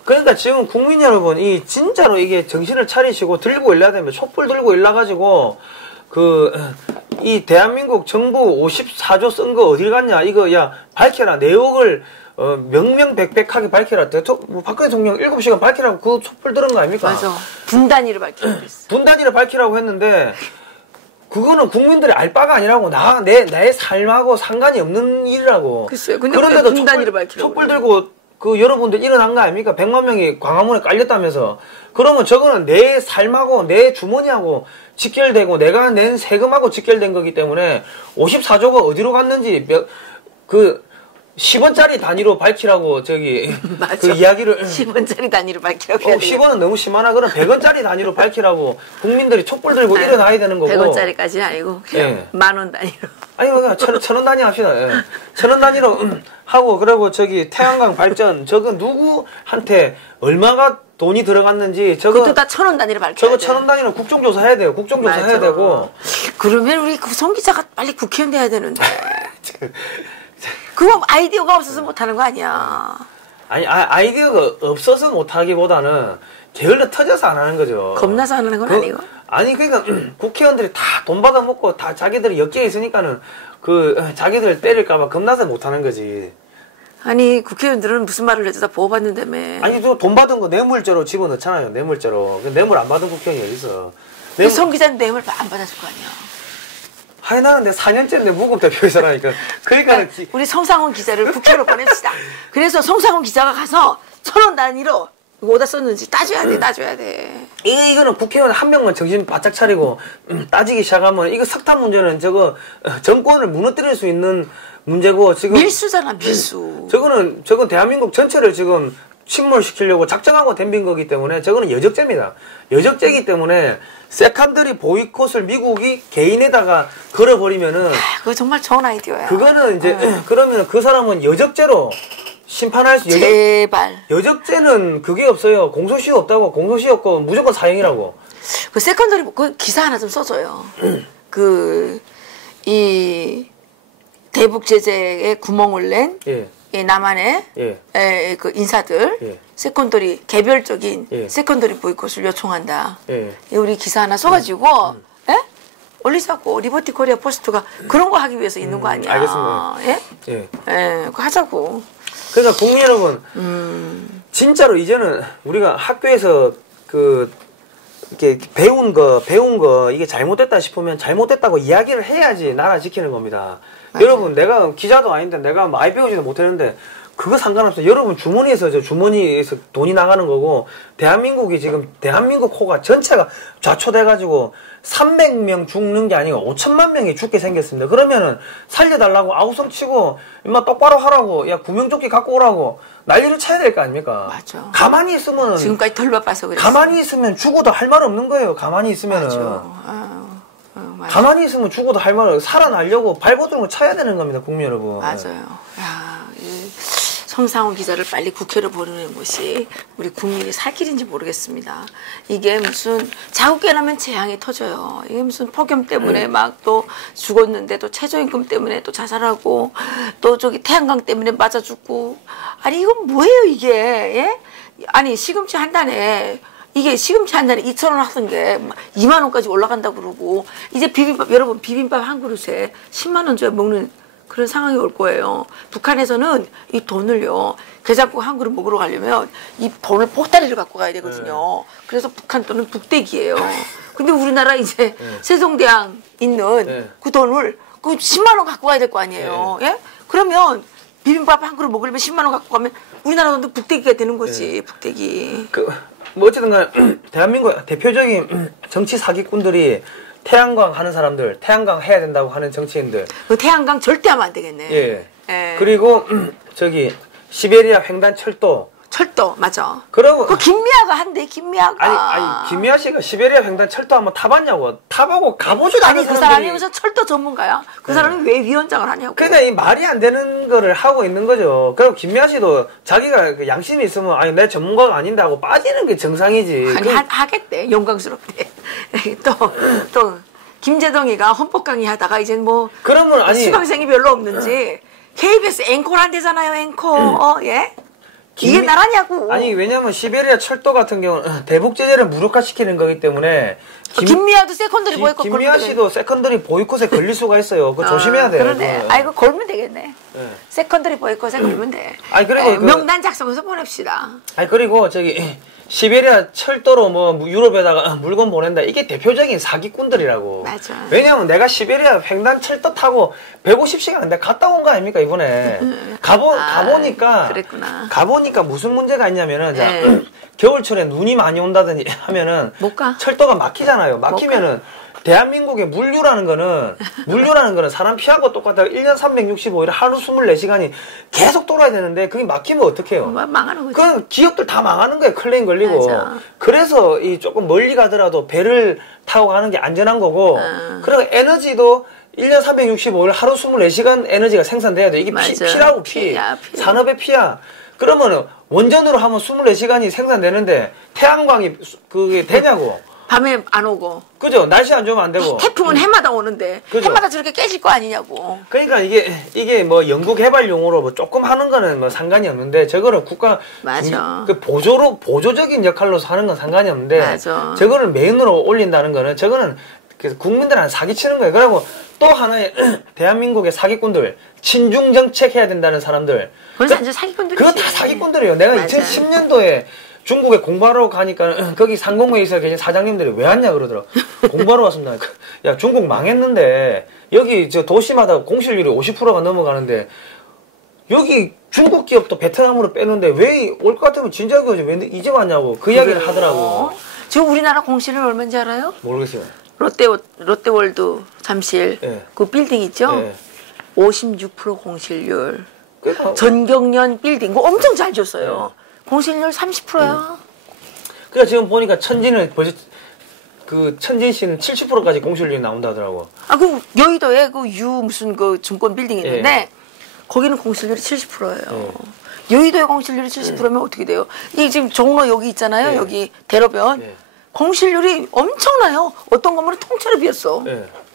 그러니까 지금 국민 여러분 이 진짜로 이게 정신을 차리시고 들고 일러야 됩니다. 촛불 들고 일러가지고 이 대한민국 정부 54조 쓴 거 어딜 갔냐? 이거 야 밝혀라. 내역을 명명백백하게 밝혀라. 박근혜 대통령 7시간 밝히라고 그 촛불 들은 거 아닙니까? 맞아. 분단위를 밝히라고 했어. 분단위를 밝히라고 했는데 그거는 국민들이 알 바가 아니라고. 나의 삶하고 상관이 없는 일이라고. 글쎄요. 근데 그런데도 분단위를 밝히라고. 촛불 들고 그 여러분들 일어난 거 아닙니까? 100만 명이 광화문에 깔렸다면서. 그러면 저거는 내 삶하고 내 주머니하고 직결되고 내가 낸 세금하고 직결된 거기 때문에 54조가 어디로 갔는지 10원짜리 단위로 밝히라고 맞아. 그 이야기를 10원짜리 단위로 밝히라고 해야 10원은 너무 심하나? 그럼 100원짜리 단위로 밝히라고 국민들이 촛불 들고 일어나야 되는 거고 100원짜리까지는 아니고 그냥 예. 만원 단위로 아니 그냥 천원 단위 합시다. 예. 천원 단위로 하고 그리고 태양광 발전 저거 누구한테 얼마가 돈이 들어갔는지 그것도 다 1,000원 단위로 밝혀야 저거 돼. 1,000원 단위로 국정조사 해야 돼요. 국정조사 맞아. 해야 되고. 그러면 우리 송 기자가 빨리 국회의원 돼야 되는데. 그거 아이디어가 없어서 못하는 거 아니야. 아니 아이디어가 없어서 못하기보다는 게을러 터져서 안 하는 거죠. 겁나서 안 하는 건 아니고. 아니 그러니까 국회의원들이 다 돈 받아먹고 다 자기들이 엮여 있으니까는 자기들 때릴까봐 겁나서 못하는 거지. 아니 국회의원들은 무슨 말을 해도 다 보호받는다며. 아니 돈 받은 거 뇌물죄로 집어넣잖아요. 뇌물죄로. 뇌물 안 받은 국회의원이 어디 있어. 송 기자는 뇌물 안 받았을 거 아니야. 아니 나는 내 4년째인데 무급대표이사라니까. 그러니까 우리 성상훈 기자를 국회로 보냅시다. 그래서 성상훈 기자가 가서 1,000원 단위로 이거 어디다 썼는지 따져야 돼. 이거는 국회의원 한 명만 정신 바짝 차리고 따지기 시작하면 이거 석탄 문제는 정권을 무너뜨릴 수 있는 문제고 지금 밀수잖아 밀수. 저건 대한민국 전체를 지금 침몰시키려고 작정하고 덤빈 거기 때문에 저거는 여적죄입니다. 여적죄이기 때문에 세컨더리 보이콧을 미국이 개인에다가 걸어버리면은 그거 정말 좋은 아이디어야. 그거는 이제 그러면 그 사람은 여적죄로 심판할 수. 제발. 여적죄는 그게 없어요. 공소시효 없다고. 공소시효 없고 무조건 사형이라고. 그 세컨더리 그 기사 하나 좀 써줘요. 이 대북 제재에 구멍을 낸 남한의 그 인사들 세컨더리 개별적인 세컨더리 보이콧을 요청한다. 우리 기사 하나 써가지고 올리자고. 리버티 코리아 포스트가 그런 거 하기 위해서 있는 거 아니야. 알겠습니다. 예? 예. 예, 그거 하자고. 그러니까 국민 여러분, 진짜로 이제는 우리가 학교에서 이렇게 배운 거, 이게 잘못됐다 싶으면 잘못됐다고 이야기를 해야지 나라 지키는 겁니다. 맞아요. 여러분, 내가 기자도 아닌데 내가 많이 배우지도 못했는데 그거 상관없어요. 여러분 주머니에서 돈이 나가는 거고, 대한민국이 지금, 대한민국 호가 전체가 좌초돼가지고 300명 죽는 게 아니고 5천만 명이 죽게 생겼습니다. 그러면은 살려달라고 아우성 치고, 임마 똑바로 하라고, 야 구명조끼 갖고 오라고 난리를 쳐야 될 거 아닙니까? 맞아. 가만히 있으면 지금까지 덜 바빠서 그랬어. 가만히 있으면 죽어도 할 말 없는 거예요. 가만히 있으면은. 맞아. 가만히 있으면 죽어도 할 말, 살아나려고 발버둥을 쳐야 되는 겁니다, 국민 여러분. 맞아요. 야, 성상훈 기자를 빨리 국회로 보내는 것이 우리 국민이 살 길인지 모르겠습니다. 이게 무슨 자국 깨나면 재앙이 터져요. 이게 무슨 폭염 때문에 막 또 죽었는데 또 최저임금 때문에 또 자살하고 또 저기 태양광 때문에 맞아 죽고. 아니 이건 뭐예요 이게? 예? 아니 시금치 한 단에 이게 시금치 한 단에 2,000원 하던 게 2만 원까지 올라간다고 그러고, 이제 비빔밥, 여러분 비빔밥 한 그릇에 10만 원 줘야 먹는 그런 상황이 올 거예요. 북한에서는 이 돈을요, 게장국 한 그릇 먹으러 가려면 이 돈을 보따리를 갖고 가야 되거든요. 그래서 북한 돈은 북대기예요. 근데 우리나라 이제 세종대왕 있는 그 돈을 그 10만 원 갖고 가야 될 거 아니에요. 예? 그러면 비빔밥 한 그릇 먹으려면 10만 원 갖고 가면 우리나라 돈도 북대기가 되는 거지. 북대기. 뭐 어쨌든 간에 대한민국 대표적인 정치 사기꾼들이 태양광 하는 사람들, 태양광 해야 된다고 하는 정치인들. 그 태양광 절대 하면 안 되겠네. 예. 그리고 저기 시베리아 횡단 철도. 철도 맞아. 그러고 그 김미아가 한대. 김미아가. 아니 김미아 씨가 시베리아 횡단 철도 한번 타봤냐고. 타보고 가보지도 않은 아니 그 사람이 무슨 철도 전문가야? 그 사람이 왜 위원장을 하냐고. 그러니까 이 말이 안 되는 거를 하고 있는 거죠. 그리고 김미아 씨도 자기가 그 양심이 있으면 아니 내 전문가가 아닌데 하고 빠지는 게 정상이지. 아니 하겠대. 영광스럽대. 또 김재동이가 헌법 강의 하다가 이제 뭐 그러면 아니 수강생이 별로 없는지 KBS 앵콜 한대잖아요. 앵콜. 예? 이게 나라냐고. 아니 왜냐면 시베리아 철도 같은 경우는 대북 제재를 무력화시키는 거기 때문에 김미아도 세컨더리 보이콧. 김미아 씨도 세컨더리 보이콧에 걸릴 수가 있어요. 그거 조심해야 돼요. 그러네. 아이고 걸면 되겠네. 세컨더리 보이콧에 걸면 돼. 아니 그리고 명단 작성해서 보냅시다. 아니 그리고 저기 시베리아 철도로 뭐 유럽에다가 물건 보낸다. 이게 대표적인 사기꾼들이라고. 맞아. 왜냐면 내가 시베리아 횡단 철도 타고 150시간 내가 갔다 온 거 아닙니까 이번에. 가보니까. 그랬구나. 가보니까 무슨 문제가 있냐면은 자, 겨울철에 눈이 많이 온다든지 하면은 못 가. 철도가 막히잖아요. 막히면은 대한민국의 물류라는 거는 사람 피하고 똑같아요. 1년 365일 하루 24시간이 계속 돌아야 되는데 그게 막히면 어떡해요? 망하는 거지. 그럼 기업들 다 망하는 거예요. 클레임 걸리고. 맞아. 그래서 이 조금 멀리 가더라도 배를 타고 가는 게 안전한 거고. 그리고 에너지도 1년 365일 하루 24시간 에너지가 생산돼야 돼. 이게 피라고 피. 피야. 산업의 피야. 그러면은 원전으로 하면 24시간이 생산되는데 태양광이 그게 되냐고. 밤에 안 오고. 그죠? 날씨 안 좋으면 안 되고. 태풍은 해마다 오는데. 그죠? 해마다 저렇게 깨질 거 아니냐고. 그러니까 이게 뭐 연구 개발용으로 뭐 조금 하는 거는 뭐 상관이 없는데 저거를 국가 맞아. 그 보조적인 역할로서 하는 건 상관이 없는데 맞아. 저거를 메인으로 올린다는 거는 저거는 국민들한테 사기치는 거예요. 그리고 또 하나의 대한민국의 사기꾼들, 친중 정책 해야 된다는 사람들. 그건 이제 사기꾼들이지. 그거 다 사기꾼들이에요. 내가 맞아. 2010년도에 중국에 공부하러 가니까 거기 상공회의소에 계신 사장님들이 왜 왔냐 그러더라고. 공부하러 왔습니다. 야 중국 망했는데 여기 저 도시마다 공실률이 50%가 넘어가는데 여기 중국 기업도 베트남으로 빼는데 왜 올 것 같으면 진작에 오지 왜 이제 왔냐고 그 이야기를 하더라고. 지금 우리나라 공실률 얼마인지 알아요? 모르겠어요. 롯데월드 잠실 그 빌딩 있죠? 56% 공실률. 전경련 빌딩 그거 엄청 잘 줬어요. 공실률 30%야. 그러니까 지금 보니까 천진은 벌써 그 천진 씨는 70%까지 공실률이 나온다 하더라고. 그 여의도에 그 무슨 그 증권 빌딩 있는데 거기는 공실률이 70%예요. 여의도의 공실률이 70%면 어떻게 돼요? 이게 지금 종로 여기 있잖아요. 여기 대로변. 공실률이 엄청나요. 어떤 건물은 통째로 비었어.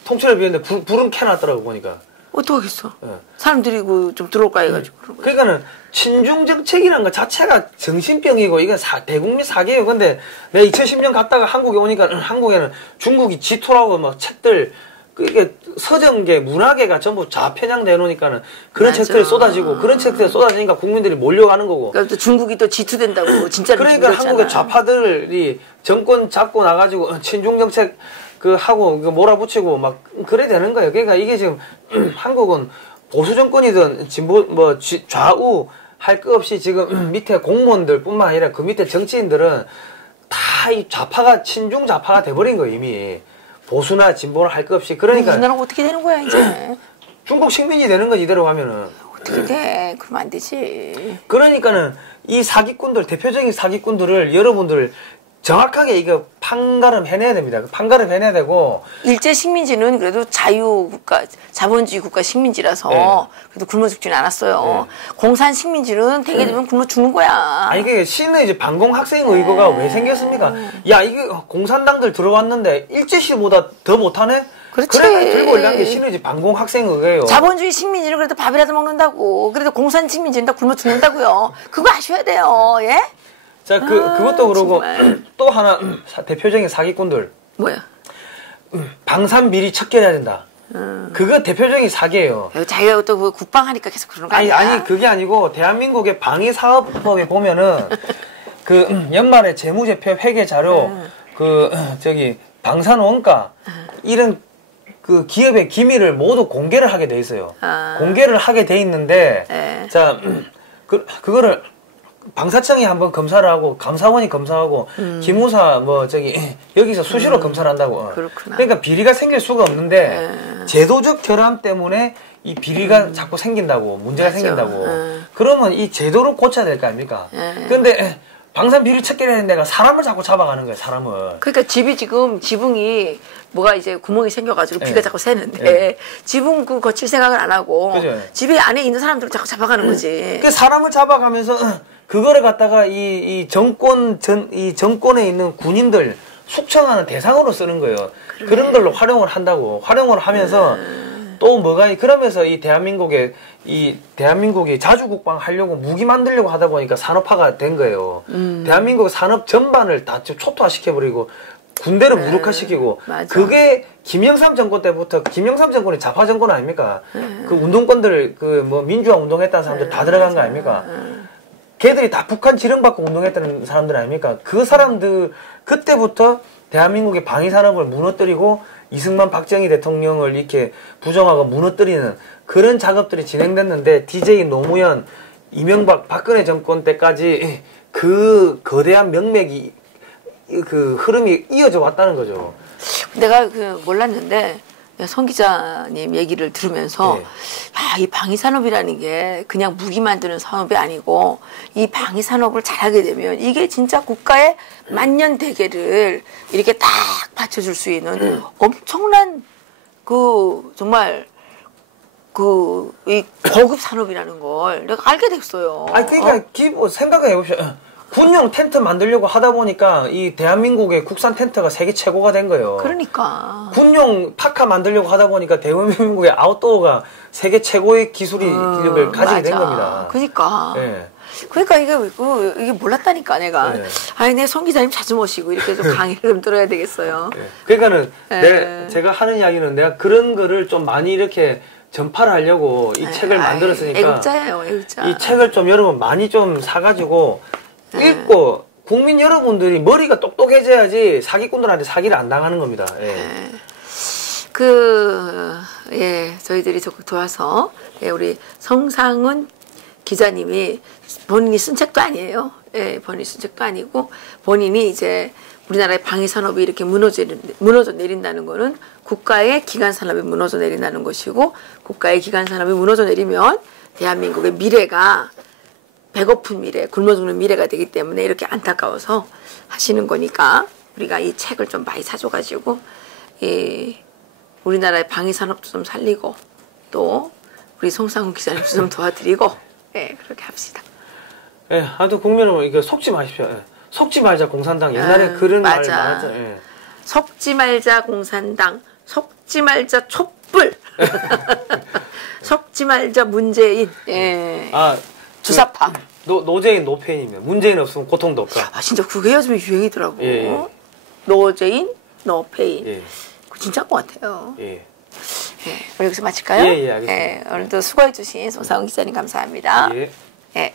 통째로 비었는데 불은 켜놨더라고 보니까. 어떡하겠어. 사람들이 좀 들어올까 해가지고. 그러니까는 친중 정책이라는 것 자체가 정신병이고 이건 대국민 사기예요. 근데 내가 2010년 갔다가 한국에 오니까 한국에는 중국이 G2라고 막 책들 이게 서정계, 문화계가 전부 좌편향돼 놓으니까는 그런 맞아. 책들이 쏟아지고 그런 책들이 쏟아지니까 국민들이 몰려가는 거고. 그러니까 또 중국이 또 지투된다고 진짜로. 그러니까 한국의 좌파들이 정권 잡고 나가지고 친중 정책 그 하고 몰아붙이고 막 그래 되는 거예요. 그러니까 이게 지금 한국은 보수 정권이든 진보 뭐 좌우 할 것 없이 지금 밑에 공무원들뿐만 아니라 그 밑에 정치인들은 다 이 좌파가 친중 좌파가 돼버린 거예요 이미. 보수나 진보나 할 것 없이. 그러니까 우리나라가 어떻게 되는 거야 이제. 중국 식민지 되는 거지 이대로 가면은. 어떻게 돼? 그러면 안 되지. 그러니까는 이 사기꾼들, 대표적인 사기꾼들을 여러분들 정확하게 이거 판가름 해내야 됩니다. 판가름 해내야 되고. 일제 식민지는 그래도 자유국가, 자본주의 국가 식민지라서 그래도 굶어 죽지는 않았어요. 공산 식민지는 되게 되면 굶어 죽는 거야. 아니, 이게 시는 이제 반공 학생 의거가 왜 생겼습니까? 야, 이게 공산당들 들어왔는데 일제 시보다 더 못하네? 그렇지. 그래, 들고 올라간 게 시는 이제 반공 학생 의거예요. 자본주의 식민지는 그래도 밥이라도 먹는다고. 그래도 공산 식민지는 다 굶어 죽는다고요. 그거 아셔야 돼요. 예? 자, 그것도 그러고 또 하나 대표적인 사기꾼들. 뭐야? 방산 비리 척결해야 된다. 그거 대표적인 사기예요. 자기가 또 그 국방하니까 계속 그러는 거 아니야? 아니 그게 아니고 대한민국의 방위사업법에 보면은 그 연말에 재무제표 회계 자료 그 저기 방산 원가 이런 그 기업의 기밀을 모두 공개를 하게 돼 있어요. 공개를 하게 돼 있는데 자 그거를 방사청이 한번 검사를 하고 감사원이 검사하고 기무사 뭐 저기 여기서 수시로 검사를 한다고. 그렇구나. 그러니까 비리가 생길 수가 없는데 제도적 결함 때문에 이 비리가 자꾸 생긴다고 문제가 맞아. 생긴다고. 그러면 이 제도를 고쳐야 될 거 아닙니까? 그런데 방산 비리 척결하는 데가 사람을 자꾸 잡아가는 거예요. 사람을. 그러니까 집이 지금 지붕이 뭐가 이제 구멍이 생겨가지고 비가 자꾸 새는데 지붕 그 거칠 생각을 안 하고 그죠. 집에 안에 있는 사람들을 자꾸 잡아가는 거지. 그 사람을 잡아가면서 그거를 갖다가 이 정권에 있는 군인들 숙청하는 대상으로 쓰는 거예요. 그래. 그런 걸로 활용을 한다고. 활용을 하면서 또 뭐가 그러면서 이 대한민국이 자주국방 하려고 무기 만들려고 하다 보니까 산업화가 된 거예요. 대한민국 산업 전반을 다 초토화시켜버리고 군대를 무력화시키고 맞아. 그게 김영삼 정권 때부터 김영삼 정권이 좌파 정권 아닙니까? 그 운동권들 그 뭐 민주화 운동했다는 사람들 다 들어간 거 아닙니까? 걔들이 다 북한 지령받고 운동했다는 사람들 아닙니까? 그 사람들 그때부터 대한민국의 방위산업을 무너뜨리고 이승만 박정희 대통령을 이렇게 부정하고 무너뜨리는 그런 작업들이 진행됐는데 DJ 노무현 이명박 박근혜 정권 때까지 그 거대한 명맥이 그 흐름이 이어져 왔다는 거죠. 내가 그 몰랐는데 성 기자님 얘기를 들으면서 이 방위산업이라는 게 그냥 무기 만드는 산업이 아니고 이 방위산업을 잘하게 되면 이게 진짜 국가의 만년대계를 이렇게 딱 받쳐줄 수 있는 엄청난 그 정말 이 고급 산업이라는 걸 내가 알게 됐어요. 아니 그러니까 생각해 보십시오. 군용 텐트 만들려고 하다 보니까 이 대한민국의 국산 텐트가 세계 최고가 된 거예요. 그러니까. 군용 파카 만들려고 하다 보니까 대한민국의 아웃도어가 세계 최고의 기술을 가지게 된 겁니다. 그러니까. 그러니까 이게 몰랐다니까 내가. 아니 내 성 기자님 자주 모시고 이렇게 좀 강의를 좀 들어야 되겠어요. 그러니까는 제가 하는 이야기는 내가 그런 거를 좀 많이 이렇게 전파를 하려고 이 책을 만들었으니까. 애국자예요, 애국자. 이 책을 좀 여러분 많이 좀 사가지고 읽고 국민 여러분들이 머리가 똑똑해져야지 사기꾼들한테 사기를 안 당하는 겁니다. 저희들이 적극 도와서 우리 성상훈 기자님이 본인이 쓴 책도 아니에요. 본인이 쓴 책도 아니고 본인이 이제 우리나라의 방위산업이 이렇게 무너져 내린다는 거는 국가의 기간산업이 무너져 내린다는 것이고 국가의 기간산업이 무너져 내리면 대한민국의 미래가 배고픈 미래, 굶어 죽는 미래가 되기 때문에 이렇게 안타까워서 하시는 거니까 우리가 이 책을 좀 많이 사줘가지고 우리나라의 방위산업도 좀 살리고 또 우리 송상훈 기자님도 좀 도와드리고 그렇게 합시다. 아무튼 국민은 이거 속지 마십시오. 속지 말자 공산당 옛날에 그런 말 많았죠. 속지 말자 공산당, 속지 말자 촛불, 속지 말자 문재인. 주사파. 노재인 노페인이면 문재인 없으면 고통도 없다. 진짜 그게 요즘에 유행이더라고. 노재인 노페인. 그거 진짜 것 같아요. 예, 우리 여기서 마칠까요? 예, 알겠습니다. 오늘도 수고해주신 송사훈 기자님 감사합니다. 예. 예.